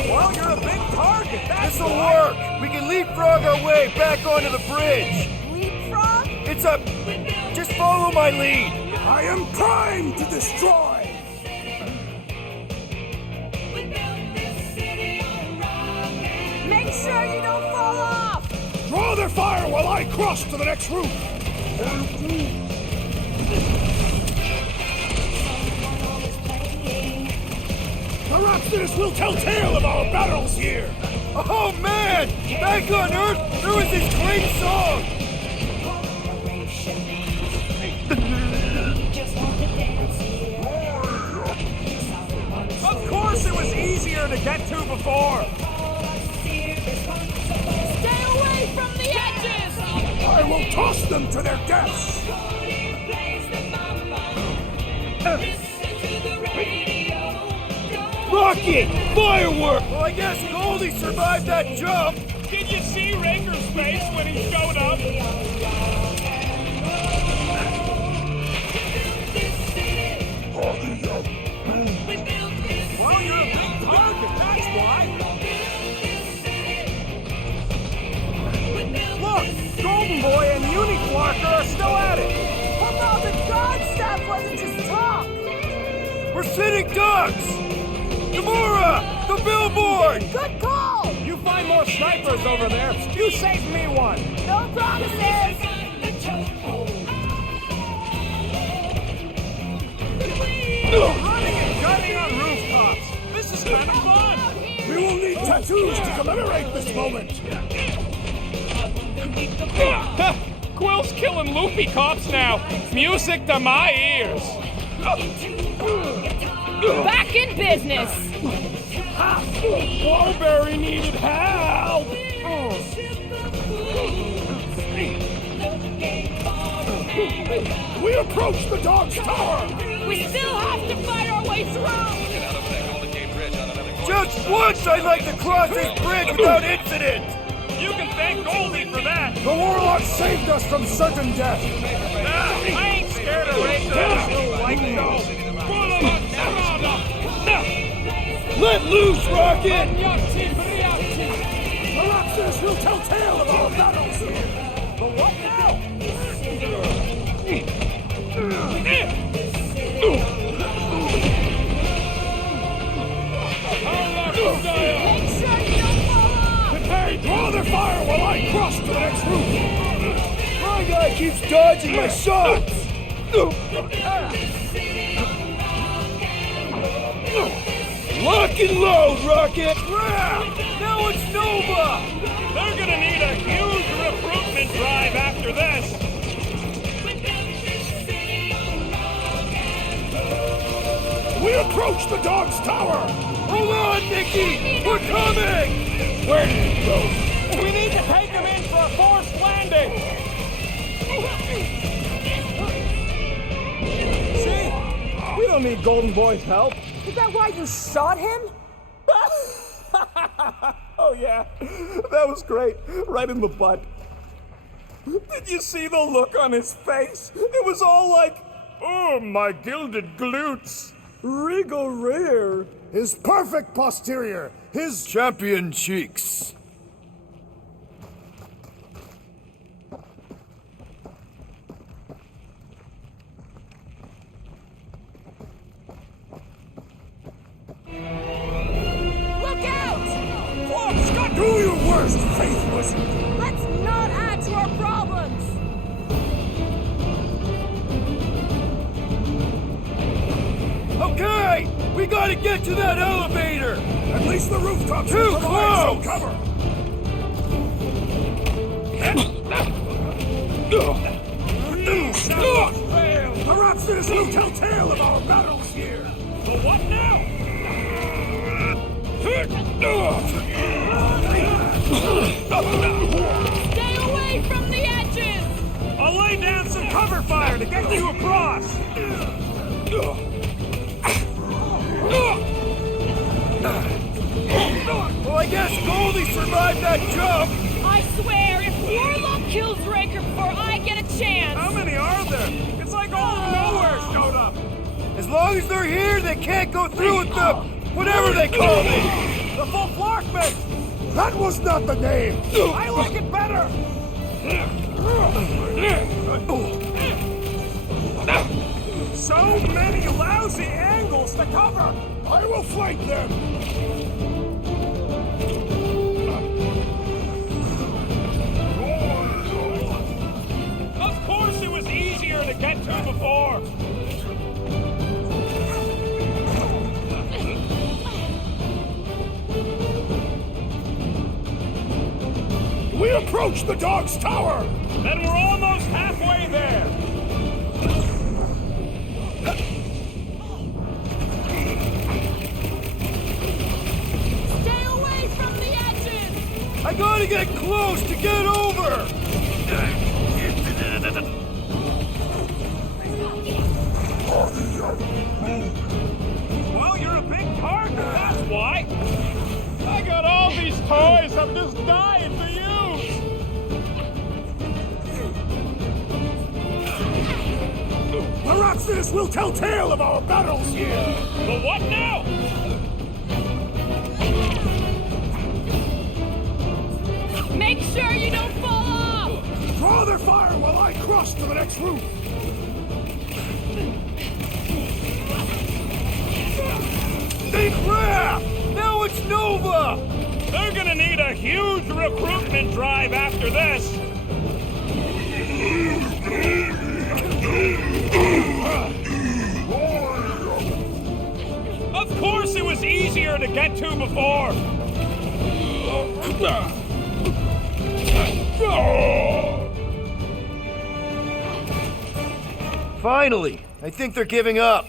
Well, you're a big target. This'll work! We can leapfrog our way back onto the bridge! Leapfrog? It's a... Just follow my lead! I am primed to destroy! Make sure you don't fall off! Draw their fire while I cross to the next roof! Perhaps this will tell tale of our battles here! Oh man! Back on Earth, there was this great song! Of course it was easier to get to before. Stay away from the edges! I will toss them to their deaths! Rocket! Firework! Well, I guess Goldie survived that jump! Did you see Raker's face when he showed up? Well, you're a big target, that's why. Look, Golden Boy and Uniquarker are still at it. Although the God staff wasn't just talk! We're sitting ducks! Gamora! The billboard! Good call! You find more snipers over there. You save me one. No promises! Running and gunning on rooftops. This is kind of fun. We will need tattoos to commemorate this moment! Quill's killing loopy cops now. Music to my ears. Back in business! Warberry needed help! We approach the dog's tower! We still have to fight our way through! Just once I'd like to cross this bridge without incident! You can thank Goldie for that! The Warlock saved us from certain death! I ain't scared of Racer! Let loose, Rocket! Perhaps this will tell tale of our battles here! But what now? Make sure you don't fall off! Hey, draw their fire while I cross to the next roof! My guy keeps dodging my shots! Lock and load, Rocket! Now it's Nova! They're gonna need a huge recruitment drive after this! We approach the dog's tower! Hold on, Nikki! We're coming! Where did he go? We need to take him in for a forced landing! See? We don't need Golden Boy's help. Is that why you shot him? Oh yeah, that was great. Right in the butt. Did you see the look on his face? It was all like, oh, my gilded glutes. Regal rear. His perfect posterior. His champion cheeks. Look out! Clark, Scott, do your worst, faithless! Let's not add to our problems! Okay! We gotta get to that elevator! At least the rooftops Too will provide some close! cover! The Rhapsodies will tell tale of our battles here! The what now? Stay away from the edges! I'll lay down some cover fire to get you across! Well, I guess Goldie survived that jump! I swear, if Warlock kills Raker before I get a chance... How many are there? It's like all nowhere showed up! As long as they're here, they can't go through with the... whatever they call me! The full Flarkman! That was not the name! I like it better! So many lousy angles to cover! I will flank them! Of course it was easier to get to before! We approach the dog's tower! Then we're almost halfway there! Stay away from the edges! I gotta get close to get over! Well, you're a big partner, that's why! I got all these toys, I'm just dying to use! The Rhapsodies will tell tale of our battles here! The what now? Make sure you don't fall off! Draw their fire while I cross to the next roof! Big crap! Now it's Nova! They're gonna need a huge recruitment drive after this! Of course it was easier to get to before! Finally! I think they're giving up.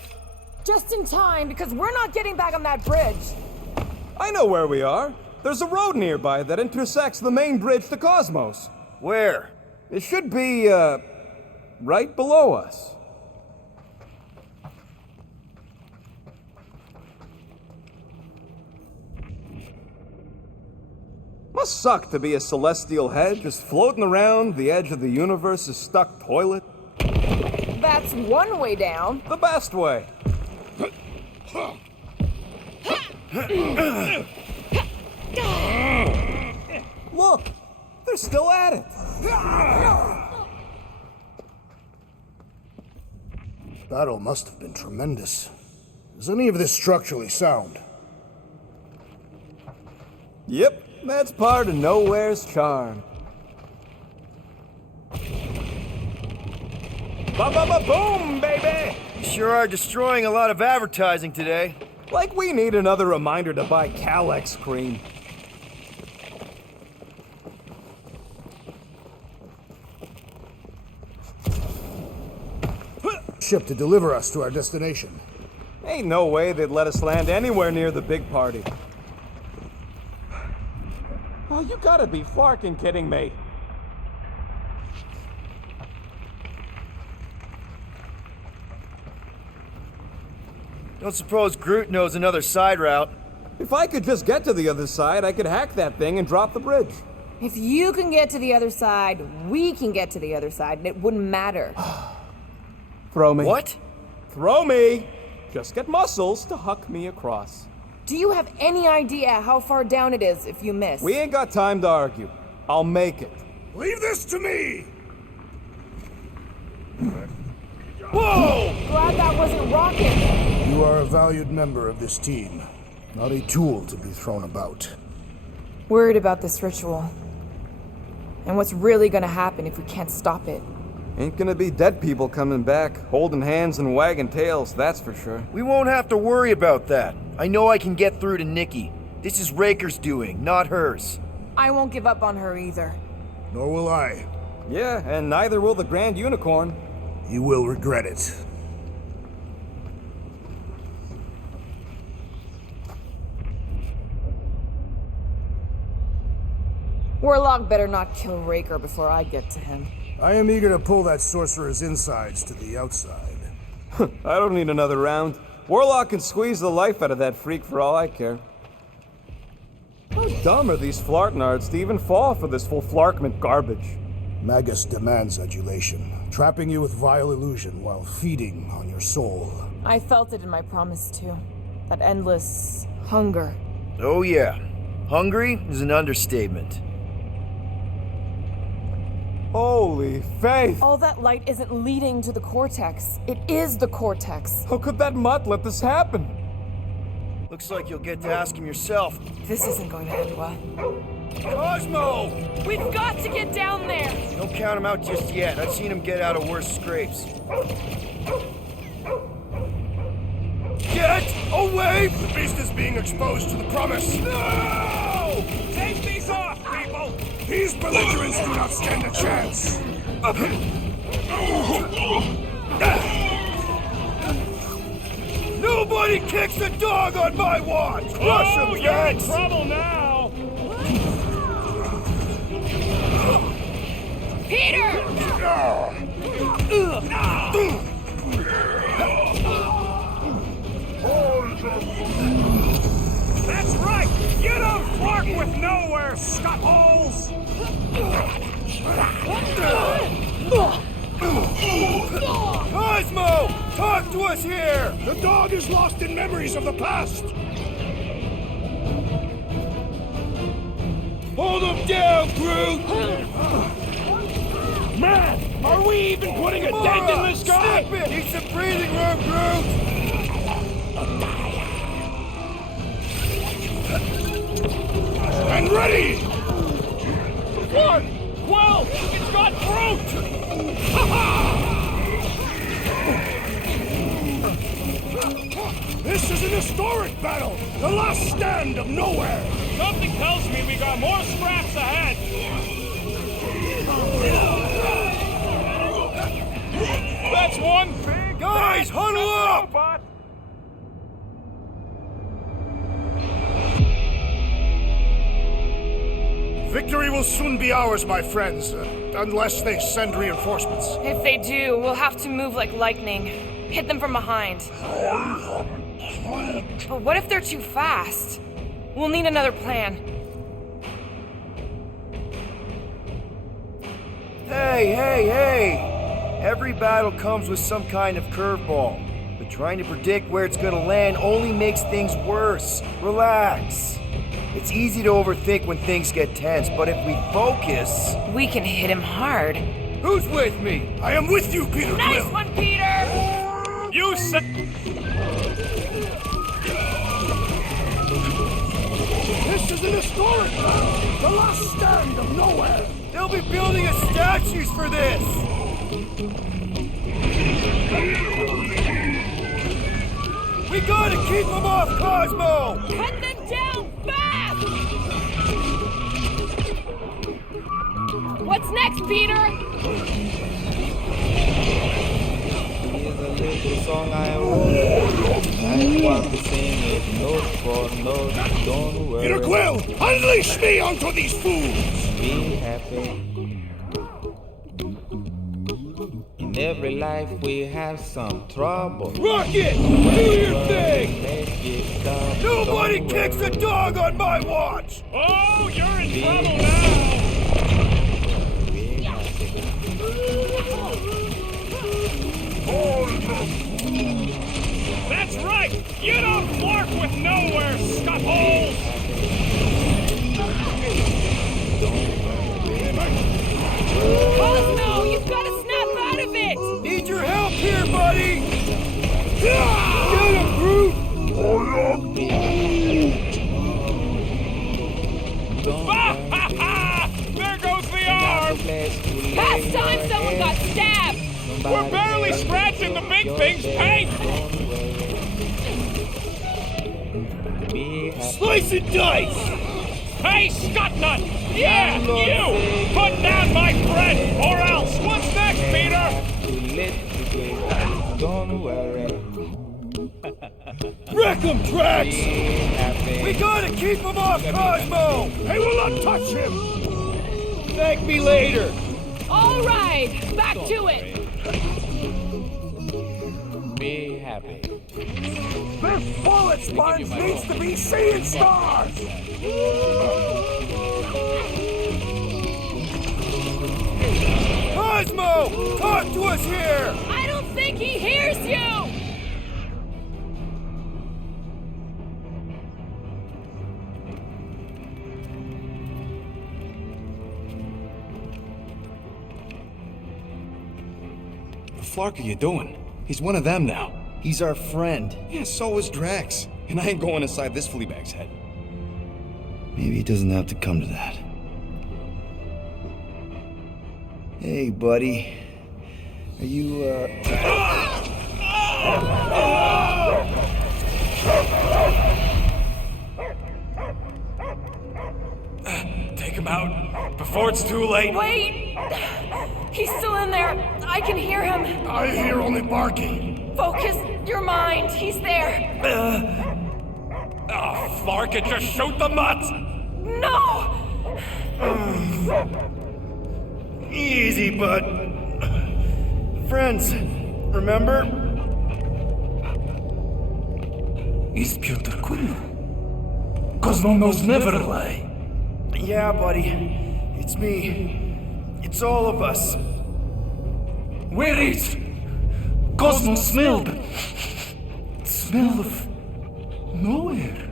Just in time, because we're not getting back on that bridge. I know where we are. There's a road nearby that intersects the main bridge to Cosmos. Where? It should be, right below us. Must suck to be a celestial head, just floating around the edge of the universe's stuck toilet. That's one way down. The best way. Look, they're still at it. Battle must have been tremendous. Is any of this structurally sound? Yep, that's part of Nowhere's charm. Ba-ba-ba-boom, baby! You sure are destroying a lot of advertising today. Like we need another reminder to buy Calyx cream. Ship to deliver us to our destination. Ain't no way they'd let us land anywhere near the big party. Oh, you gotta be flarking kidding me. Don't suppose Groot knows another side route. If I could just get to the other side, I could hack that thing and drop the bridge. If you can get to the other side, we can get to the other side, and it wouldn't matter. Throw me. What? Throw me! Just get muscles to huck me across. Do you have any idea how far down it is if you miss? We ain't got time to argue. I'll make it. Leave this to me! Whoa! Glad that wasn't Raccon. You are a valued member of this team, not a tool to be thrown about. Worried about this ritual. And what's really gonna happen if we can't stop it. Ain't gonna be dead people coming back, holding hands and wagging tails, that's for sure. We won't have to worry about that. I know I can get through to Nikki. This is Raker's doing, not hers. I won't give up on her either. Nor will I. Yeah, and neither will the Grand Unicorn. You will regret it. Warlock better not kill Raker before I get to him. I am eager to pull that sorcerer's insides to the outside. I don't need another round. Warlock can squeeze the life out of that freak for all I care. How dumb are these flartnards to even fall for this full flarkment garbage? Magus demands adulation, trapping you with vile illusion while feeding on your soul. I felt it in my promise too. That endless hunger. Oh yeah. Hungry is an understatement. Holy faith! All that light isn't leading to the cortex. It is the cortex. How could that mutt let this happen? Looks like you'll get to ask him yourself. This isn't going to end well. Cosmo! We've got to get down there! Don't count him out just yet. I've seen him get out of worse scrapes. Get away! The beast is being exposed to the promise. No! Take these off, people! These belligerents do not stand a chance. Nobody kicks a dog on my watch! Crush him, you're in trouble now! Peter! That's right! You don't flark with nowhere, scuttholes! Cosmo! Talk to us here! The dog is lost in memories of the past! Hold him down, Groot! Man, are we even putting a dent in this guy? Step it! Need some breathing room, Groot! And ready! 1, 12, it's got Groot! This is an historic battle! The last stand of nowhere! Something tells me we got more scraps ahead! That's one big... Guys, huddle up! Robot. Victory will soon be ours, my friends, unless they send reinforcements. If they do, we'll have to move like lightning. Hit them from behind. But what if they're too fast? We'll need another plan. Hey! Every battle comes with some kind of curveball. But trying to predict where it's gonna land only makes things worse. Relax. It's easy to overthink when things get tense, but if we focus... We can hit him hard. Who's with me? I am with you, Peter Nice Quill! one, Peter! You said... This is an historic battle! The last stand of nowhere! They'll be building us statues for this! We gotta keep them off Cosmo! Cut them down fast! What's next, Peter? Here's a little song I wrote. I want to sing it note for note. Don't worry. Peter Quill, unleash me onto these fools! Be happy. In every life we have some trouble. Rocket! Do your thing! Let's get down. Nobody kicks a dog on my watch! Oh, you're in trouble now! That's right! You don't flark with nowhere, scuffholes! Cosmo, you've got to snap out of it! Need your help here, buddy! Get him, Groot! There goes the arm! Past time someone got stabbed! We're barely scratching the big thing's paint! Slice and dice! Hey, Scotnut! Yeah, you! Put down my friend, or else! What's next, Peter? Don't worry. Raccon tracks! We gotta keep him off Cosmo! They will not touch him! Thank me later! All right, back to it! Be happy. This bullet sponge needs to be seeing stars! Cosmo! Talk to us here! I don't think he hears you! The flark are you doing? He's one of them now. He's our friend. Yeah, so is Drax. And I ain't going inside this fleabag's head. Maybe it doesn't have to come to that. Hey, buddy. Are you, Take him out before it's too late. Wait! He's still in there. I can hear him. I hear only barking. Focus your mind. He's there. Oh, Flark, it just shoot the mutts! No! Easy, bud. Friends, remember? He's Peter Quill. Cosmo knows never lie. Yeah, buddy. It's me. It's all of us. Where is Cosmo smelled? Smell of nowhere.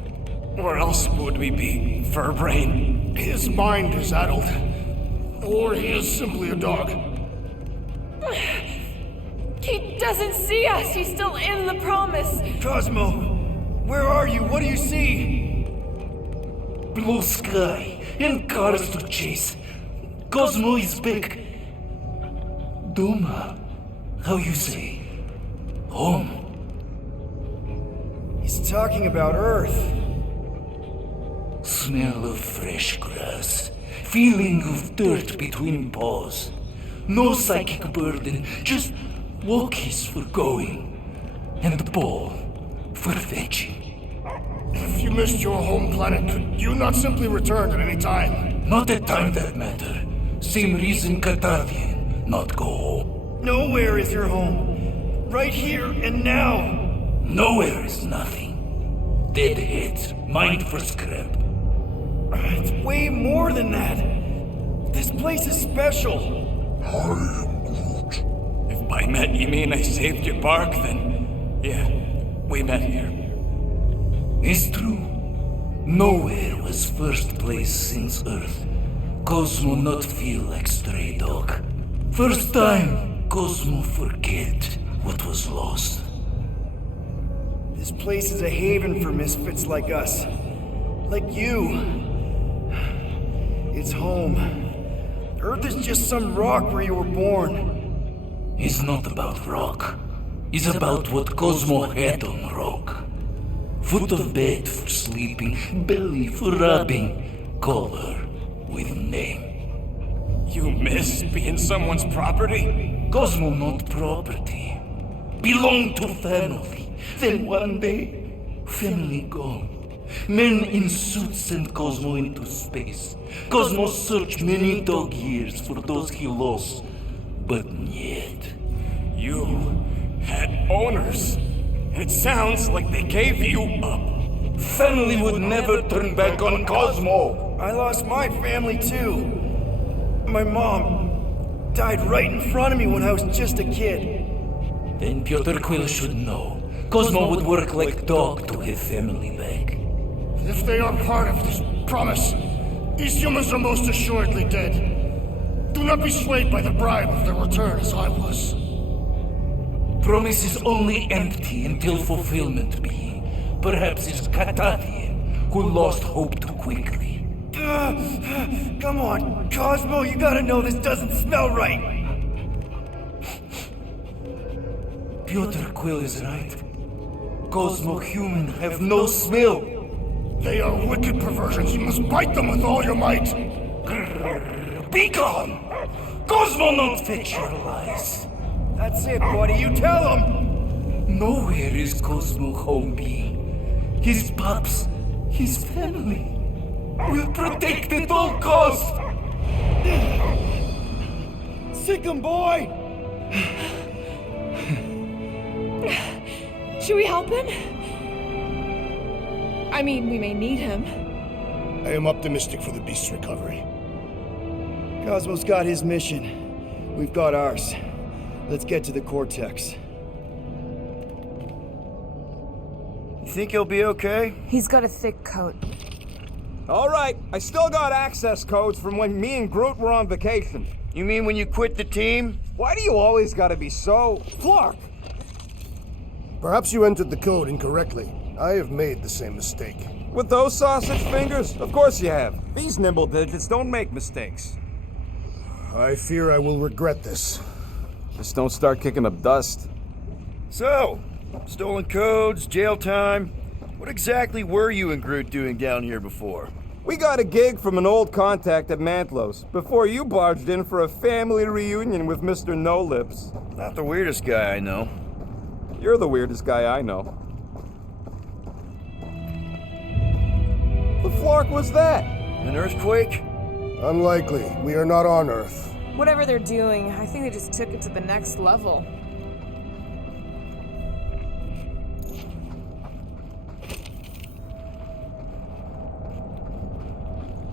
Where else would we be, Furbrain? His mind is addled. Or he is simply a dog. He doesn't see us. He's still in the promise. Cosmo, where are you? What do you see? Blue sky and cars to chase. Cosmo is back. Doma, how you say? Home. He's talking about Earth. Smell of fresh grass. Feeling of dirt between paws. No psychic burden, just walkies for going. And the ball for fetching. If you missed your home planet, could you not simply return at any time? Not at time that matter. Same reason Carthavian not go home. Nowhere is your home. Right here and now. Nowhere is nothing. Dead heads, mind for scrap. It's way more than that. This place is special. I am Groot. If by met you mean I saved your bark, then yeah, we met here. It's true. Nowhere was first place since Earth. Cosmo not feel like stray dog. First time, Cosmo forget what was lost. This place is a haven for misfits like us. Like you. It's home. Earth is just some rock where you were born. It's not about rock. It's about what Cosmo had on rock. Foot of bed for sleeping, belly for rubbing, color with name. You miss being someone's property? Cosmo not property. Belong to family. Then one day, family gone. Men in suits sent Cosmo into space. Cosmo searched many dog years for those he lost, but yet. You had owners. It sounds like they gave you up. Family would never turn back on Cosmo. I lost my family too. My mom died right in front of me when I was just a kid. Then Peter Quill should know. Cosmo would work like dog to have family back. If they are part of this promise, these humans are most assuredly dead. Do not be swayed by the bribe of their return as I was. Promise is only empty until fulfillment be. Perhaps it's Katatian who lost hope too quickly. Come on, Cosmo, you gotta know this doesn't smell right. Piotr Quill is right. Cosmo human have no smell. They are wicked perversions. You must bite them with all your might. Be gone! Cosmo not fetch your lies. That's it, buddy. You tell him. Nowhere is Cosmo home be. His pups, his family, will protect at all cost. Sick 'em, boy. Should we help him? I mean, we may need him. I am optimistic for the beast's recovery. Cosmo's got his mission. We've got ours. Let's get to the Cortex. You think he'll be okay? He's got a thick coat. All right, I still got access codes from when me and Groot were on vacation. You mean when you quit the team? Why do you always gotta be so... Flark! Perhaps you entered the code incorrectly. I have made the same mistake. With those sausage fingers? Of course you have. These nimble digits don't make mistakes. I fear I will regret this. Just don't start kicking up dust. So, stolen codes, jail time. What exactly were you and Groot doing down here before? We got a gig from an old contact at Mantlos before you barged in for a family reunion with Mr. No Lips. Not the weirdest guy I know. You're the weirdest guy I know. The flark was that? An earthquake? Unlikely. We are not on Earth. Whatever they're doing, I think they just took it to the next level.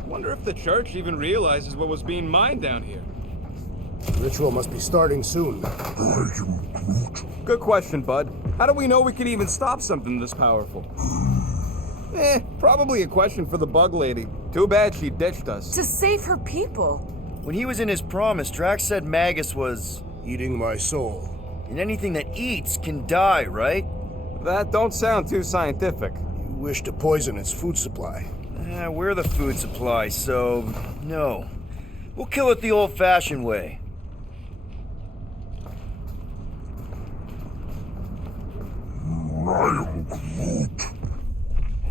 Wonder if the church even realizes what was being mined down here. The ritual must be starting soon. Good question, bud. How do we know we can even stop something this powerful? Probably a question for the bug lady. Too bad she ditched us. To save her people. When he was in his promise, Drax said Magus was... eating my soul. And anything that eats can die, right? That don't sound too scientific. You wish to poison its food supply. We're the food supply, so... no. We'll kill it the old-fashioned way.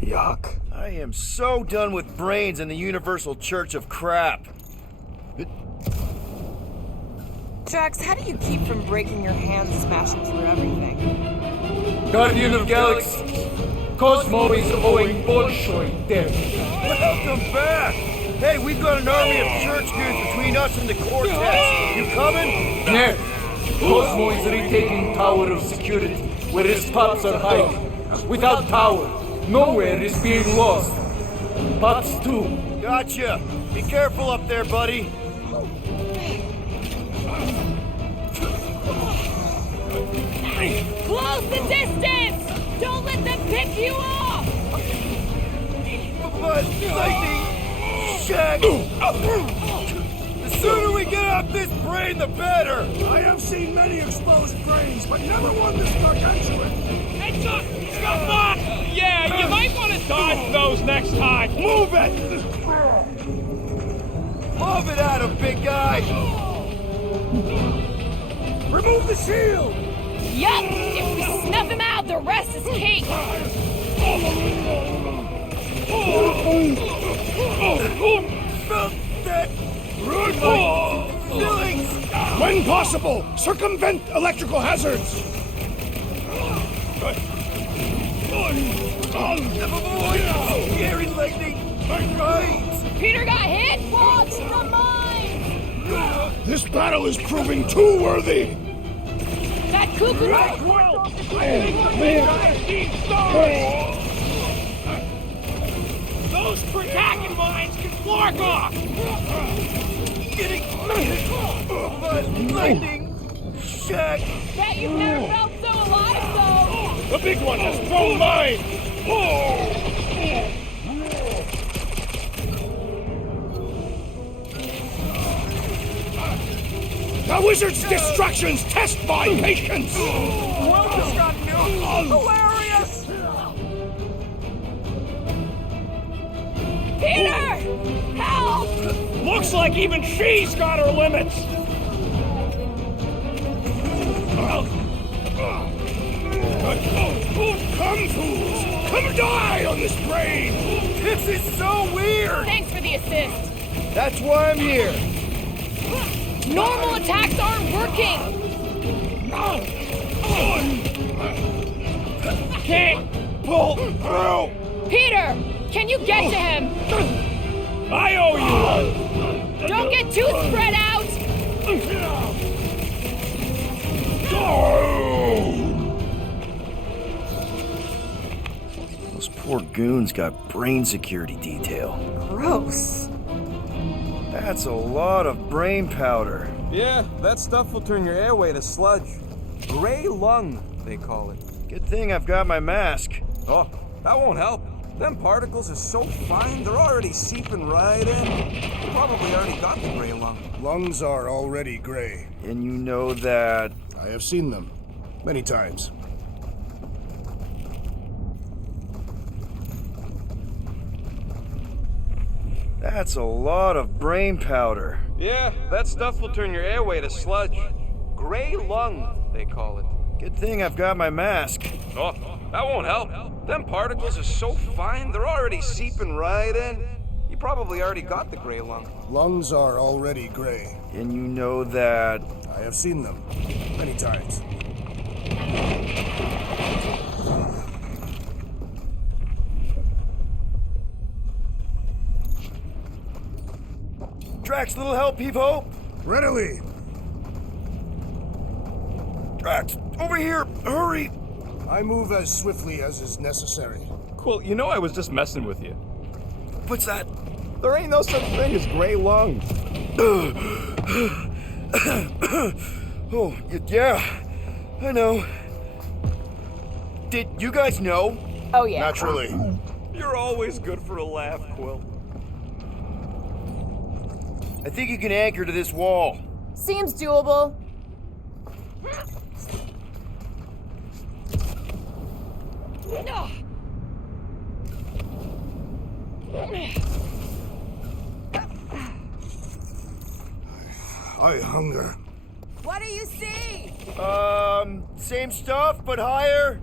Yuck. I am so done with brains and the Universal Church of Crap. Drax, how do you keep from breaking your hands smashing through everything? Guardian of Galaxies, Cosmo is owing Bolshoi debt. Welcome back! Hey, we've got an army of church dudes between us and the Cortex. You coming? Yes. Cosmo is retaking Tower of Security, where his pups are hiding. Without Tower, nowhere is being lost. Pups too. Gotcha. Be careful up there, buddy. Close the distance! Don't let them pick you off! But lightning! Shag! The sooner we get out this brain, the better! I have seen many exposed brains, but never one this gargantuan. It's a Yeah, you might want to dodge those next time. Move it! Move it at him, big guy! Remove the shield! Yup! If we snuff him out, the rest is cake! Felt that in my feelings! When possible, circumvent electrical hazards! Scary lightning! Right! Peter got hit! Watch the mines! This battle is proving too worthy! That cuckoo! Those Kraken mines can flark off! Getting... Lightning! Shag! Bet you've never felt so alive, though! The big one has thrown mine! The wizard's destructions test my patience! Welcome, got new. Hilarious! Peter! Help! Looks like even she's got her limits! Come, fools! Come die on this brain! This is so weird! Thanks for the assist. That's why I'm here. Normal attacks aren't working! Can't pull through! Peter! Can you get to him? I owe you one! Don't get too spread out! Those poor goons got brain security detail. Gross. That's a lot of brain powder. Yeah, that stuff will turn your airway to sludge. Gray lung, they call it. Good thing I've got my mask. Oh, that won't help. Them particles are so fine, they're already seeping right in. You probably already got the gray lung. Lungs are already gray. And you know that... I have seen them. Many times. That's a lot of brain powder. Yeah, that stuff will turn your airway to sludge. Gray lung, they call it. Good thing I've got my mask. Oh, that won't help. Them particles are so fine, they're already seeping right in. You probably already got the gray lung. Lungs are already gray. And you know that... I have seen them. Many times. Drax, little help, Heave-Ho? Readily! Drax, over here! Hurry! I move as swiftly as is necessary. Cool, you know I was just messing with you. What's that? There ain't no such thing as gray lung. Oh, yeah, I know. Did you guys know? Oh, yeah. Naturally. You're always good for a laugh, Quill. I think you can anchor to this wall. Seems doable. I hunger. What do you see? Same stuff, but higher.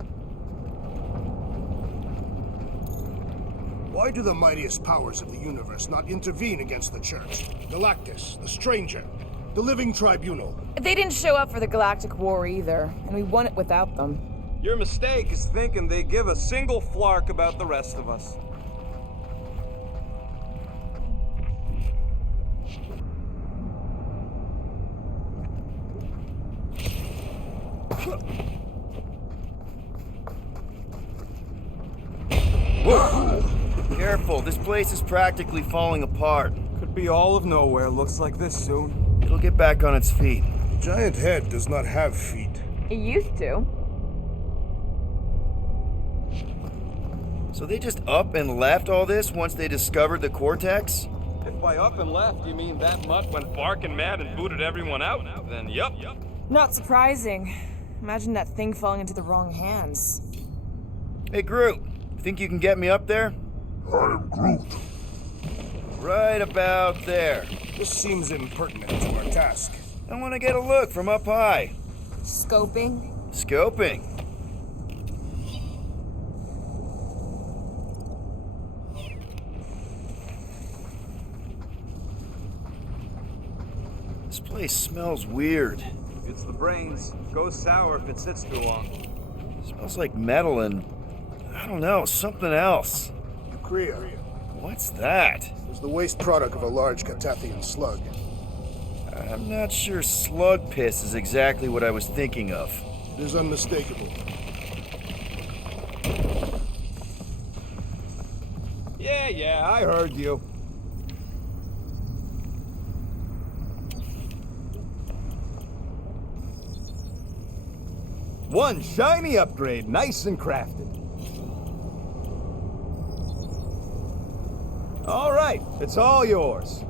Why do the mightiest powers of the universe not intervene against the Church? Galactus, the Stranger, the Living Tribunal. They didn't show up for the Galactic War either, and we won it without them. Your mistake is thinking they give a single flark about the rest of us. Whoa! Careful, this place is practically falling apart. Could be all of nowhere, looks like this soon. It'll get back on its feet. The giant head does not have feet. It used to. So they just up and left all this once they discovered the Cortex? If by up and left you mean that mutt went barking mad and booted everyone out, then yup. Not surprising. Imagine that thing falling into the wrong hands. Hey, Groot, think you can get me up there? I am Groot. Right about there. This seems impertinent to our task. I want to get a look from up high. Scoping? Scoping. This place smells weird. It's the brains. Goes sour if it sits too long. Smells like metal and, I don't know, something else. Kriya. What's that? Is the waste product of a large Catathian slug. I'm not sure slug piss is exactly what I was thinking of. It is unmistakable. Yeah, I heard you. One shiny upgrade, nice and crafted. All right, it's all yours.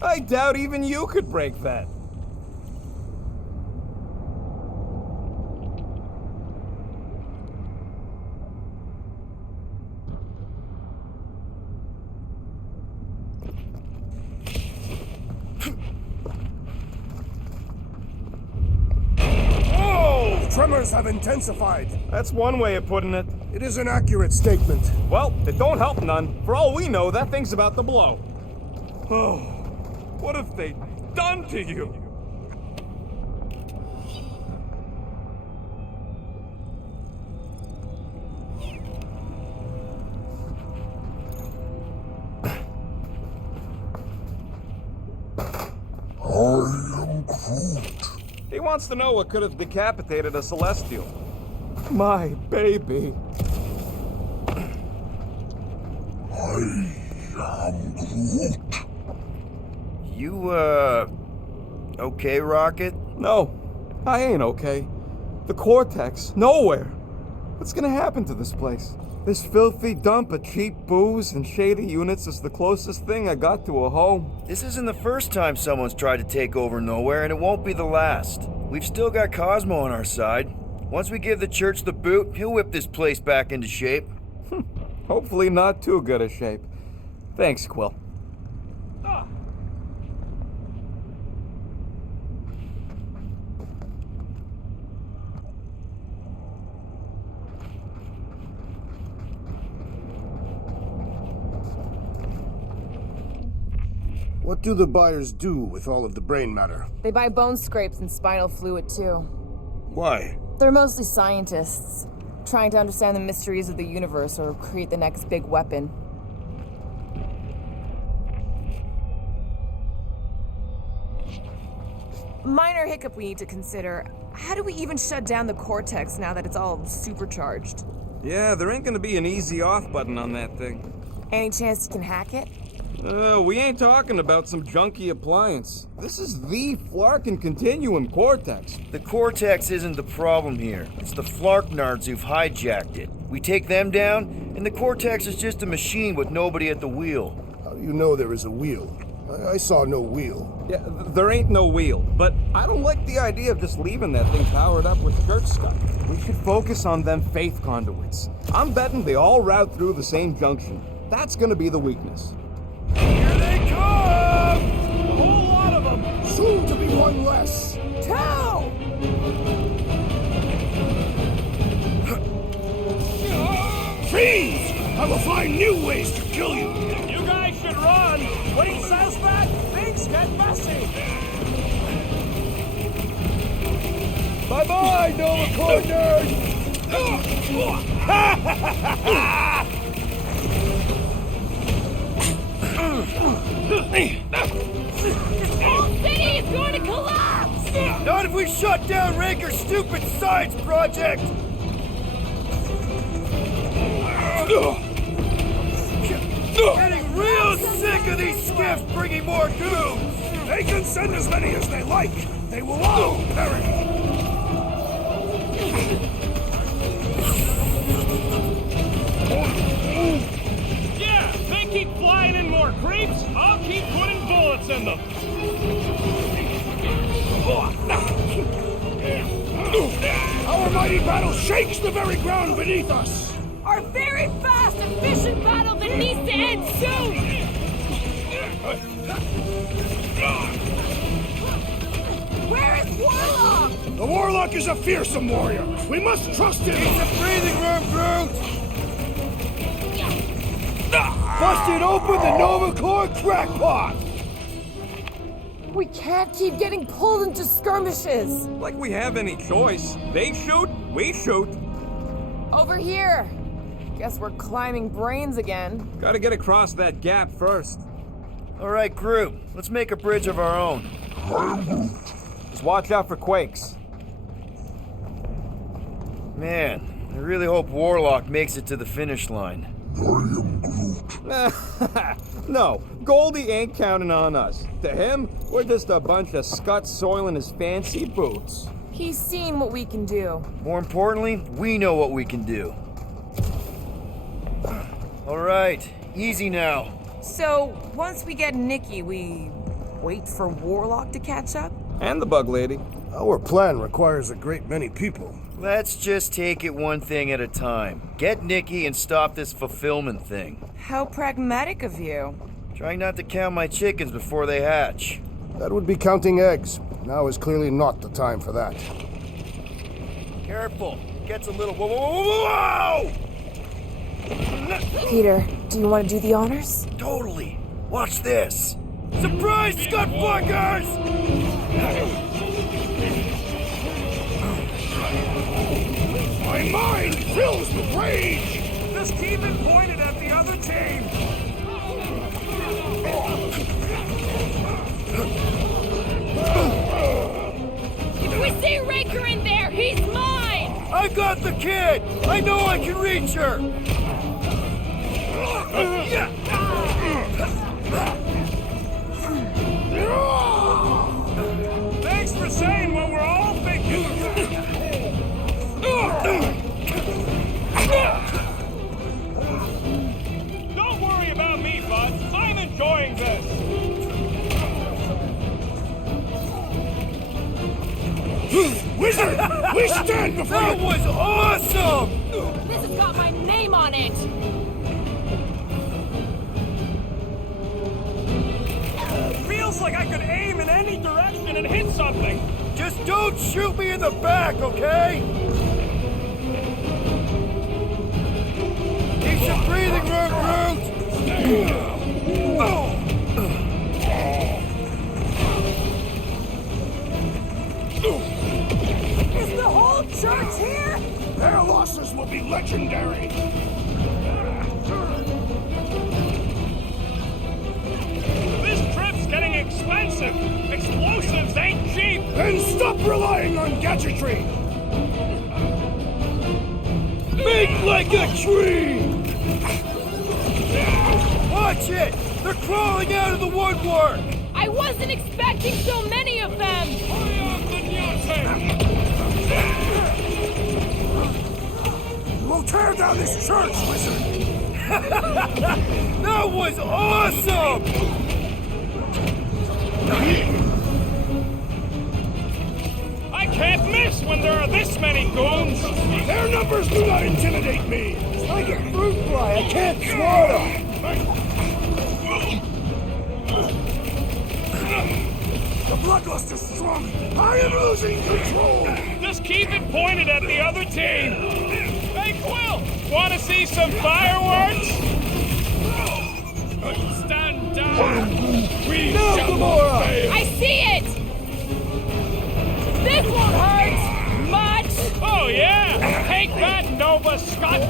I doubt even you could break that. Tremors have intensified. That's one way of putting it. It is an accurate statement. Well, it don't help none. For all we know, that thing's about to blow. Oh, what have they done to you? I am Groot. He wants to know what could have decapitated a Celestial. My baby. I am Groot. You, okay, Rocket? No, I ain't okay. The Cortex, nowhere. What's gonna happen to this place? This filthy dump of cheap booze and shady units is the closest thing I got to a home. This isn't the first time someone's tried to take over Nowhere, and it won't be the last. We've still got Cosmo on our side. Once we give the church the boot, he'll whip this place back into shape. Hopefully not too good a shape. Thanks, Quill. What do the buyers do with all of the brain matter? They buy bone scrapes and spinal fluid, too. Why? They're mostly scientists, trying to understand the mysteries of the universe or create the next big weapon. Minor hiccup we need to consider. How do we even shut down the Cortex now that it's all supercharged? Yeah, there ain't gonna be an easy off button on that thing. Any chance you can hack it? We ain't talking about some junky appliance. This is the Flarkin Continuum Cortex. The Cortex isn't the problem here. It's the Flarknards who've hijacked it. We take them down, and the Cortex is just a machine with nobody at the wheel. How do you know there is a wheel? I saw no wheel. Yeah, there ain't no wheel, but I don't like the idea of just leaving that thing powered up with church stuff. We should focus on them faith conduits. I'm betting they all route through the same junction. That's gonna be the weakness. Here they come! A whole lot of them! Soon to be one less! Two! Freeze! I will find new ways to kill you! You guys should run! When he says that, things get messy! Bye-bye, Nova Corps nerds! This whole city is going to collapse! Not if we shut down Raker's stupid science project! Getting real sick of these skiffs bringing more doom! They can send as many as they like! They will all perish! Yeah, they keep flying in more creeps, I'll keep putting bullets in them! Our mighty battle shakes the very ground beneath us! Our very fast, efficient battle that needs to end soon! Where is Warlock? The Warlock is a fearsome warrior! We must trust him! It's a breathing room, Groot! Busted open the Nova Corps crackpot! We can't keep getting pulled into skirmishes! Like we have any choice. They shoot, we shoot. Over here! Guess we're climbing brains again. Gotta get across that gap first. All right, Groot, let's make a bridge of our own. I am Groot. The Just watch out for quakes. Man, I really hope Warlock makes it to the finish line. No, Goldie ain't counting on us. To him, we're just a bunch of scuts soiling his fancy boots. He's seen what we can do. More importantly, we know what we can do. All right, easy now. So, once we get Nikki, we wait for Warlock to catch up? And the bug lady. Our plan requires a great many people. Let's just take it one thing at a time. Get Nikki and stop this fulfillment thing. How pragmatic of you. Trying not to count my chickens before they hatch. That would be counting eggs. Now is clearly not the time for that. Careful. Gets a little... Whoa, whoa, whoa, whoa! Peter, do you want to do the honors? Totally. Watch this. Surprise, scutfuckers! My mind fills with rage! Just keep it pointed at the other team! If we see Raker in there, he's mine! I got the kid! I know I can reach her! Thanks for saying what we're all thinking! Don't worry about me, bud. I'm enjoying this. Wizard! We stand before That was awesome! This has got my name on it! Feels like I could aim in any direction and hit something. Just don't shoot me in the back, okay? Need some breathing room, Groot! Is the whole church here? Their losses will be legendary! This trip's getting expensive. Explosives ain't cheap. Then stop relying on gadgetry! Think like a tree! Watch it! They're crawling out of the woodwork! I wasn't expecting so many of them! We'll tear down this church, wizard! That was awesome! I can't miss when there are this many goons. Their numbers do not intimidate me! I get fruit fly, I can't swat them! The bloodlust is strong! I am losing control! Just keep it pointed at the other team. Hey, Quill, want to see some fireworks? Stand down. We No, shall Gamora! fail. I see it! This won't hurt! Much! Oh, yeah! Take that, Nova Scott!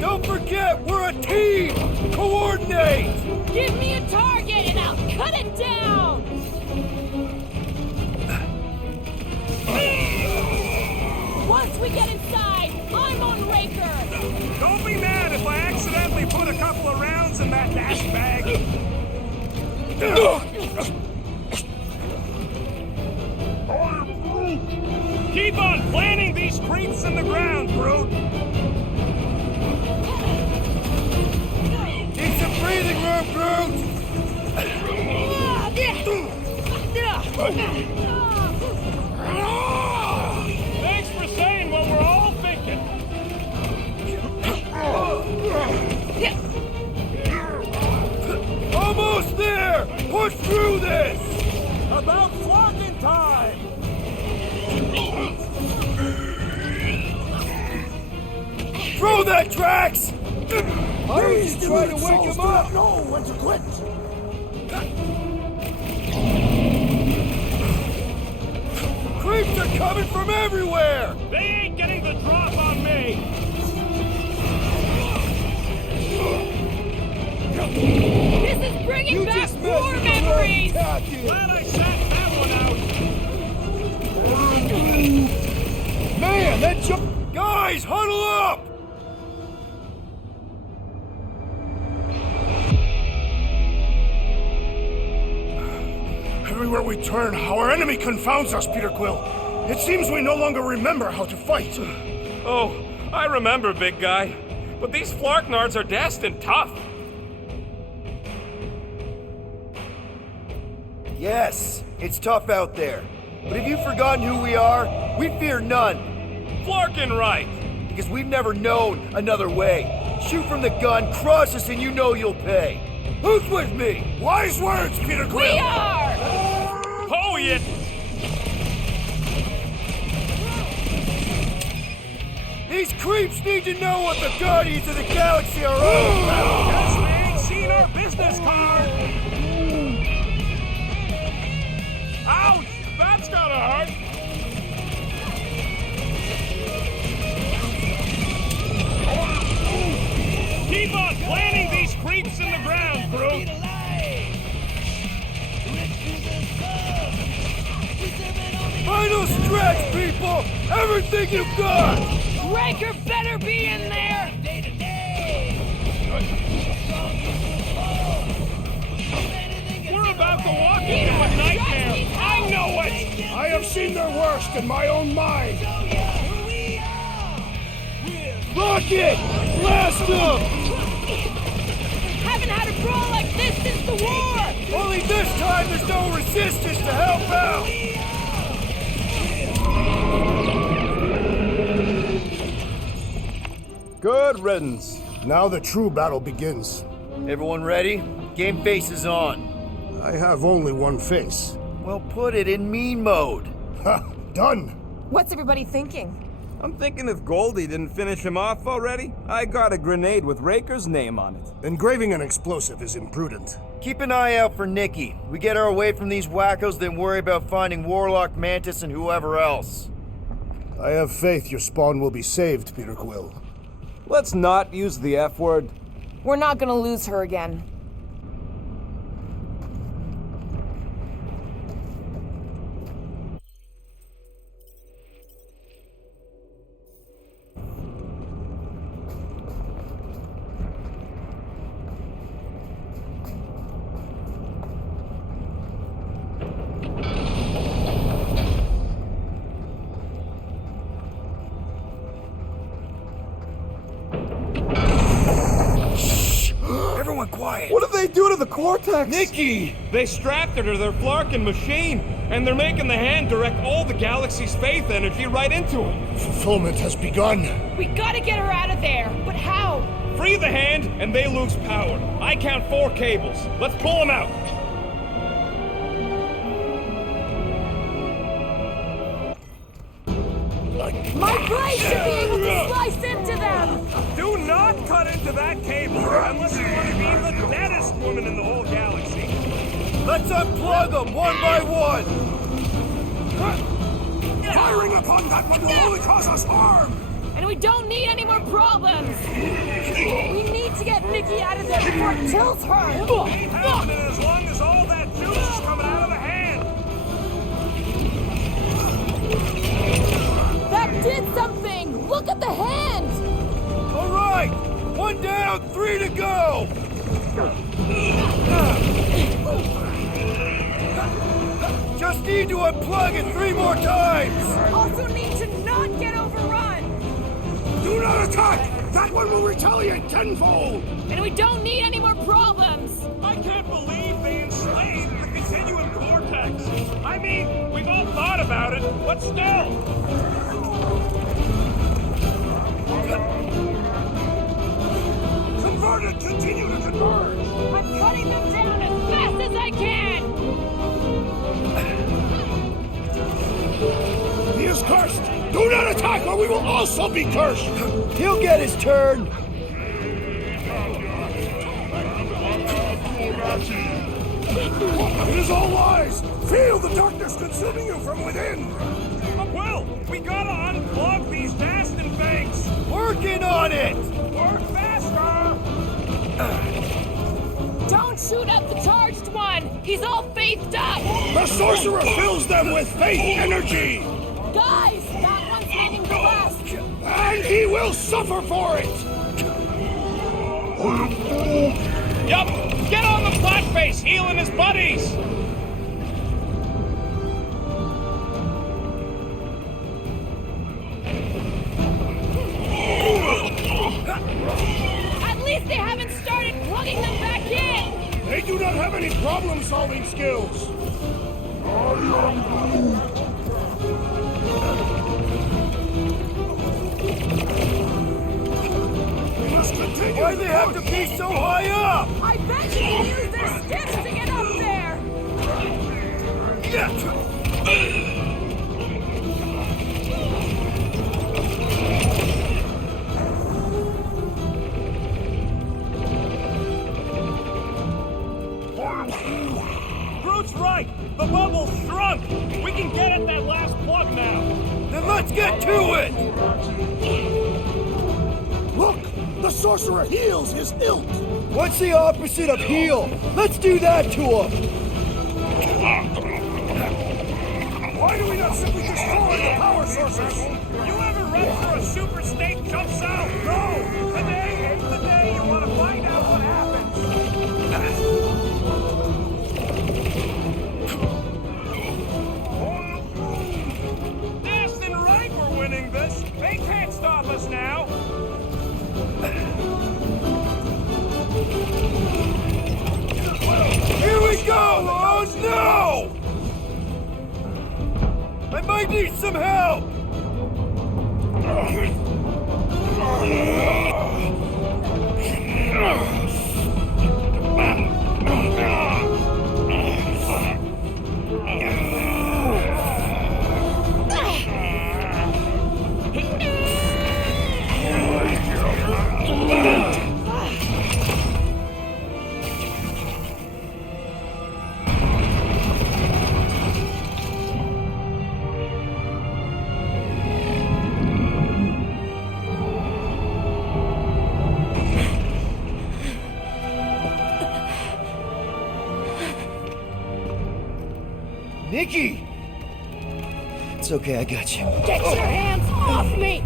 Don't forget, we're a team! Coordinate! Give me a target and I'll cut it down! Once we get inside, I'm on Raker! Don't be mad if I accidentally put a couple of rounds in that dash bag. Keep on planting these creeps in the ground, Groot. Need some breathing room, Groot! Thanks for saying what we're all thinking. Almost there! Push through this! About flogging time! Throw that, Drax! Please try to wake him up! Know when to quit! Creeps are coming from everywhere! They ain't getting the drop on me! This is bringing back war memories! Glad I sat that one out! Man, that jump... Guys, huddle up! Everywhere we turn, our enemy confounds us, Peter Quill. It seems we no longer remember how to fight. Oh, I remember, big guy. But these Flarknards are destined tough. Yes, it's tough out there. But have you forgotten who we are? We fear none. Flarkin right. Because we've never known another way. Shoot from the gun, cross us, and you know you'll pay. Who's with me? Wise words, Peter Quill! We are! Oh, yeah! These creeps need to know what the Guardians of the Galaxy are all about! Guess we ain't seen our business card! Ouch! That's gotta hurt! Keep on planting these creeps in the ground, Groot! Final stretch, people! Everything you've got! Raker better be in there! We're about to walk into a nightmare! I know it! I have seen their worst in my own mind! Rocket! Blast them! Haven't had a brawl like this since the war! Only this time there's no resistance to help out! Good riddance. Now the true battle begins. Everyone ready? Game face is on. I have only one face. Well, put it in mean mode. Ha! Done! What's everybody thinking? I'm thinking if Goldie didn't finish him off already, I got a grenade with Raker's name on it. Engraving an explosive is imprudent. Keep an eye out for Nikki. We get her away from these wackos, then worry about finding Warlock, Mantis, and whoever else. I have faith your spawn will be saved, Peter Quill. Let's not use the F word. We're not gonna lose her again. Everyone quiet! What did they do to the Cortex? Nikki! They strapped her to their Flarkin machine, and they're making the hand direct all the galaxy's faith energy right into it. Fulfillment has begun. We gotta get her out of there, but how? Free the hand, and they lose power. I count 4 cables. Let's pull them out. My blade should be able to slice into them! Do not cut into that cable unless you want to be the deadest woman in the whole galaxy. Let's unplug them one by one! Firing upon that one will only cause us harm! And we don't need any more problems! We need to get Nikki out of there before it kills her! Ain't happening as long as all that juice is coming out of the hand! That did something! Look at the hand! All right! 1 down, 3 to go! Just need to unplug it 3 more times! Also need to not get overrun! Do not attack! That one will retaliate tenfold! And we don't need any more problems! I can't believe they enslaved the continuum cortex! I mean, we've all thought about it, but still! Converted, continue to converge! I'm cutting them down as fast as I can! He is cursed! Do not attack or we will also be cursed! He'll get his turn! It is all lies! Feel the darkness consuming you from within! Well, we gotta unplug these Dastin things! Working on it! Work faster! Don't shoot at the charged one! He's all faithed up! The sorcerer fills them with faith energy! Guys, that one's making the rest! And he will suffer for it! Yup! Get on the flat face, healing his buddies! At least they haven't started plugging them back in! They do not have any problem-solving skills! We must continue! Why they have to be so high up? I bet you can use their sticks to get up there! Groot's right! The bubble's shrunk! We can get at that last plug now! Then let's get to it! Look! The sorcerer heals his ilk! What's the opposite of heal? Let's do that to him! Why do we not simply destroy the power sources? You ever read for a super state jumps out? No! Today ain't the day you want to find out what happens! Destin right, we're winning this! They can't stop us now! Here we go! Oh no! I might need some help! Nikki! It's okay, I got you. Get your hands off me!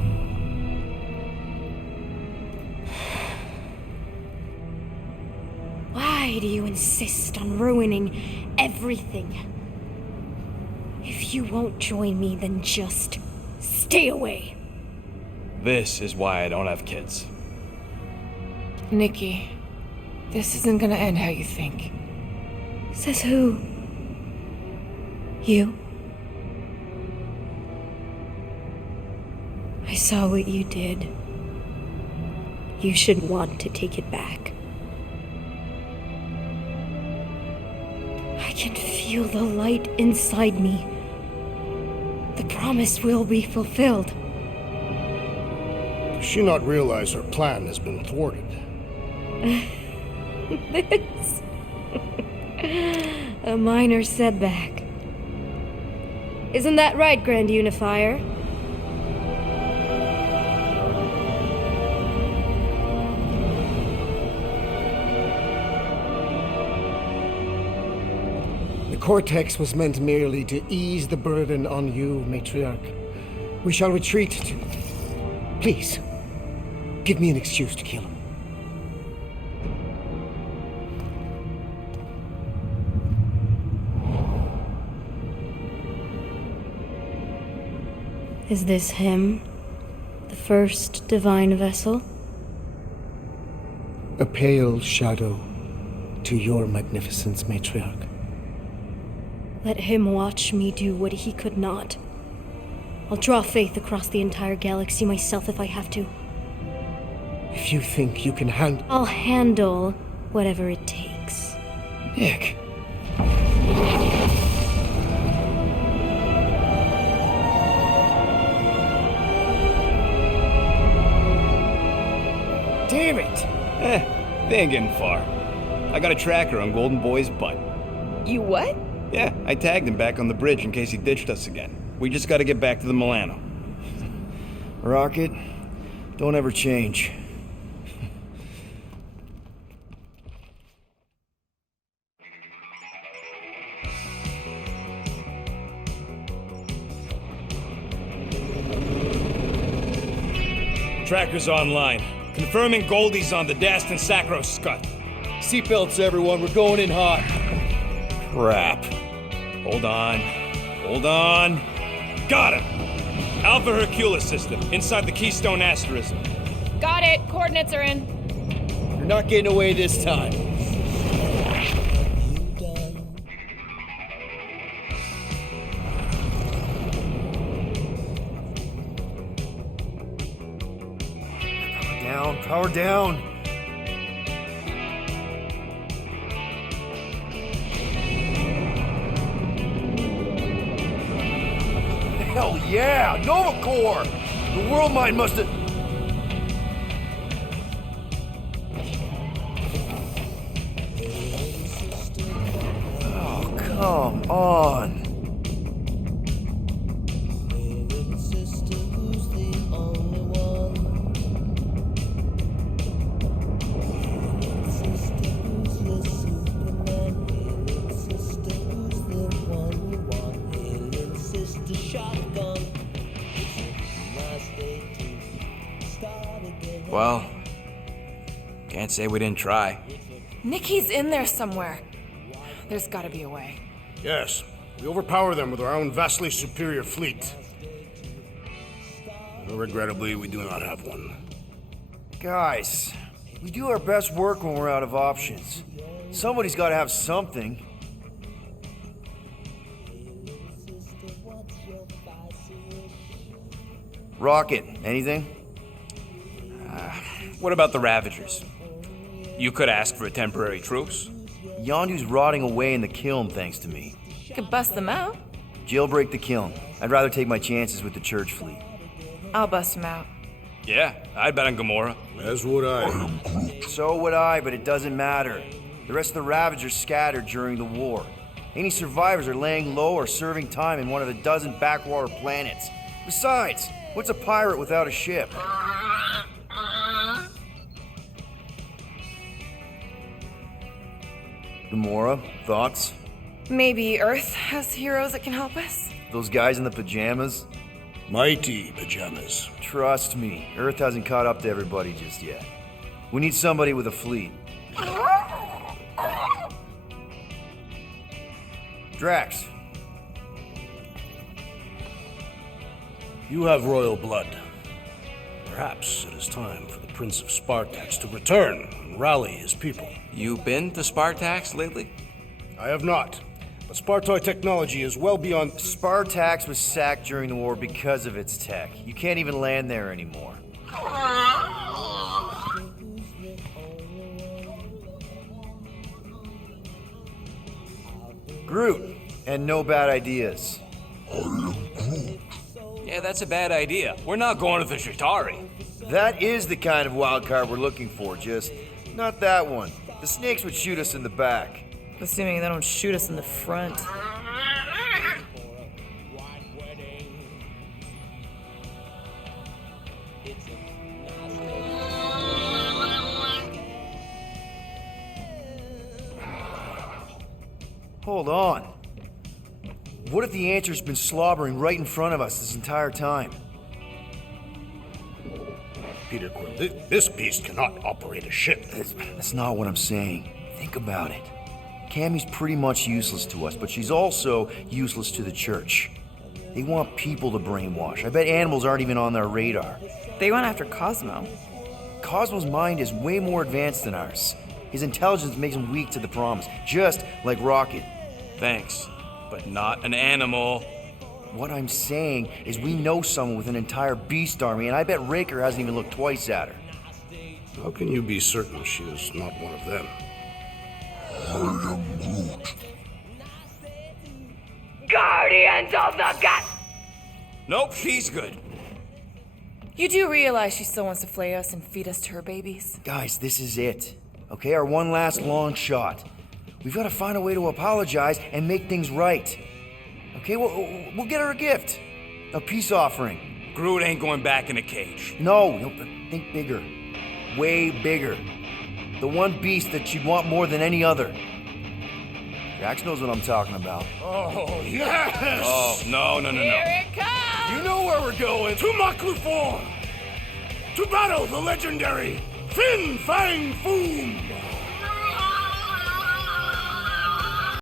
Why do you insist on ruining everything? If you won't join me, then just stay away. This is why I don't have kids. Nikki, this isn't gonna end how you think. Says who? You? I saw what you did. You should want to take it back. I can feel the light inside me. The promise will be fulfilled. Does she not realize her plan has been thwarted? This. A minor setback. Isn't that right, Grand Unifier? The Cortex was meant merely to ease the burden on you, Matriarch. We shall retreat to... Please, give me an excuse to kill him. Is this him? The first divine vessel? A pale shadow to your magnificence, Matriarch. Let him watch me do what he could not. I'll draw faith across the entire galaxy myself if I have to. If you think you can handle... I'll handle whatever it takes. Nick. Damn it! They ain't getting far. I got a tracker on Golden Boy's butt. You what? Yeah, I tagged him back on the bridge in case he ditched us again. We just gotta get back to the Milano. Rocket, don't ever change. Tracker's online. Confirming Goldie's on the Dastin Sacro Scut. Seatbelts, everyone. We're going in hot. Crap. Hold on. Got him! Alpha Hercules system, inside the Keystone Asterism. Got it. Coordinates are in. You're not getting away this time. Power down. Hell yeah! Nova Core! The world mind must have... Oh, come on. Well, can't say we didn't try. Nikki's in there somewhere. There's gotta be a way. Yes, we overpower them with our own vastly superior fleet. Regrettably, we do not have one. Guys, we do our best work when we're out of options. Somebody's got to have something. Rocket, anything? What about the Ravagers? You could ask for a temporary truce. Yondu's rotting away in the kiln thanks to me. You could bust them out. Jailbreak the kiln. I'd rather take my chances with the church fleet. I'll bust them out. Yeah, I'd bet on Gamora. As would I. So would I, but it doesn't matter. The rest of the Ravagers scattered during the war. Any survivors are laying low or serving time in one of a dozen backwater planets. Besides, what's a pirate without a ship? Gamora, thoughts? Maybe Earth has heroes that can help us? Those guys in the pajamas? Mighty pajamas. Trust me, Earth hasn't caught up to everybody just yet. We need somebody with a fleet. Drax. You have royal blood. Perhaps it is time for the Prince of Spartax to return and rally his people. You been to Spartax lately? I have not. But Spartoid technology is well beyond... Spartax was sacked during the war because of its tech. You can't even land there anymore. Groot, and no bad ideas. Yeah, that's a bad idea. We're not going to the Shatari. That is the kind of wild card we're looking for, just not that one. The snakes would shoot us in the back. Assuming they don't shoot us in the front. Hold on. What if the answer's been slobbering right in front of us this entire time? Peter Quill, this beast cannot operate a ship. That's not what I'm saying. Think about it. Cammy's pretty much useless to us, but she's also useless to the church. They want people to brainwash. I bet animals aren't even on their radar. They went after Cosmo. Cosmo's mind is way more advanced than ours. His intelligence makes him weak to the promise, just like Rocket. Thanks, but not an animal. What I'm saying is we know someone with an entire beast army, and I bet Raker hasn't even looked twice at her. How can you be certain she is not one of them? I am Groot. Guardians of the Gut! Nope, she's good. You do realize she still wants to flay us and feed us to her babies? Guys, this is it. Okay, our one last long shot. We've got to find a way to apologize and make things right. Okay, we'll get her a gift. A peace offering. Groot ain't going back in a cage. No, but think bigger. Way bigger. The one beast that she'd want more than any other. Drax knows what I'm talking about. Oh, yes! Oh, no. Here it comes! You know where we're going. To Maklufor! To battle the legendary Fin Fang Foom!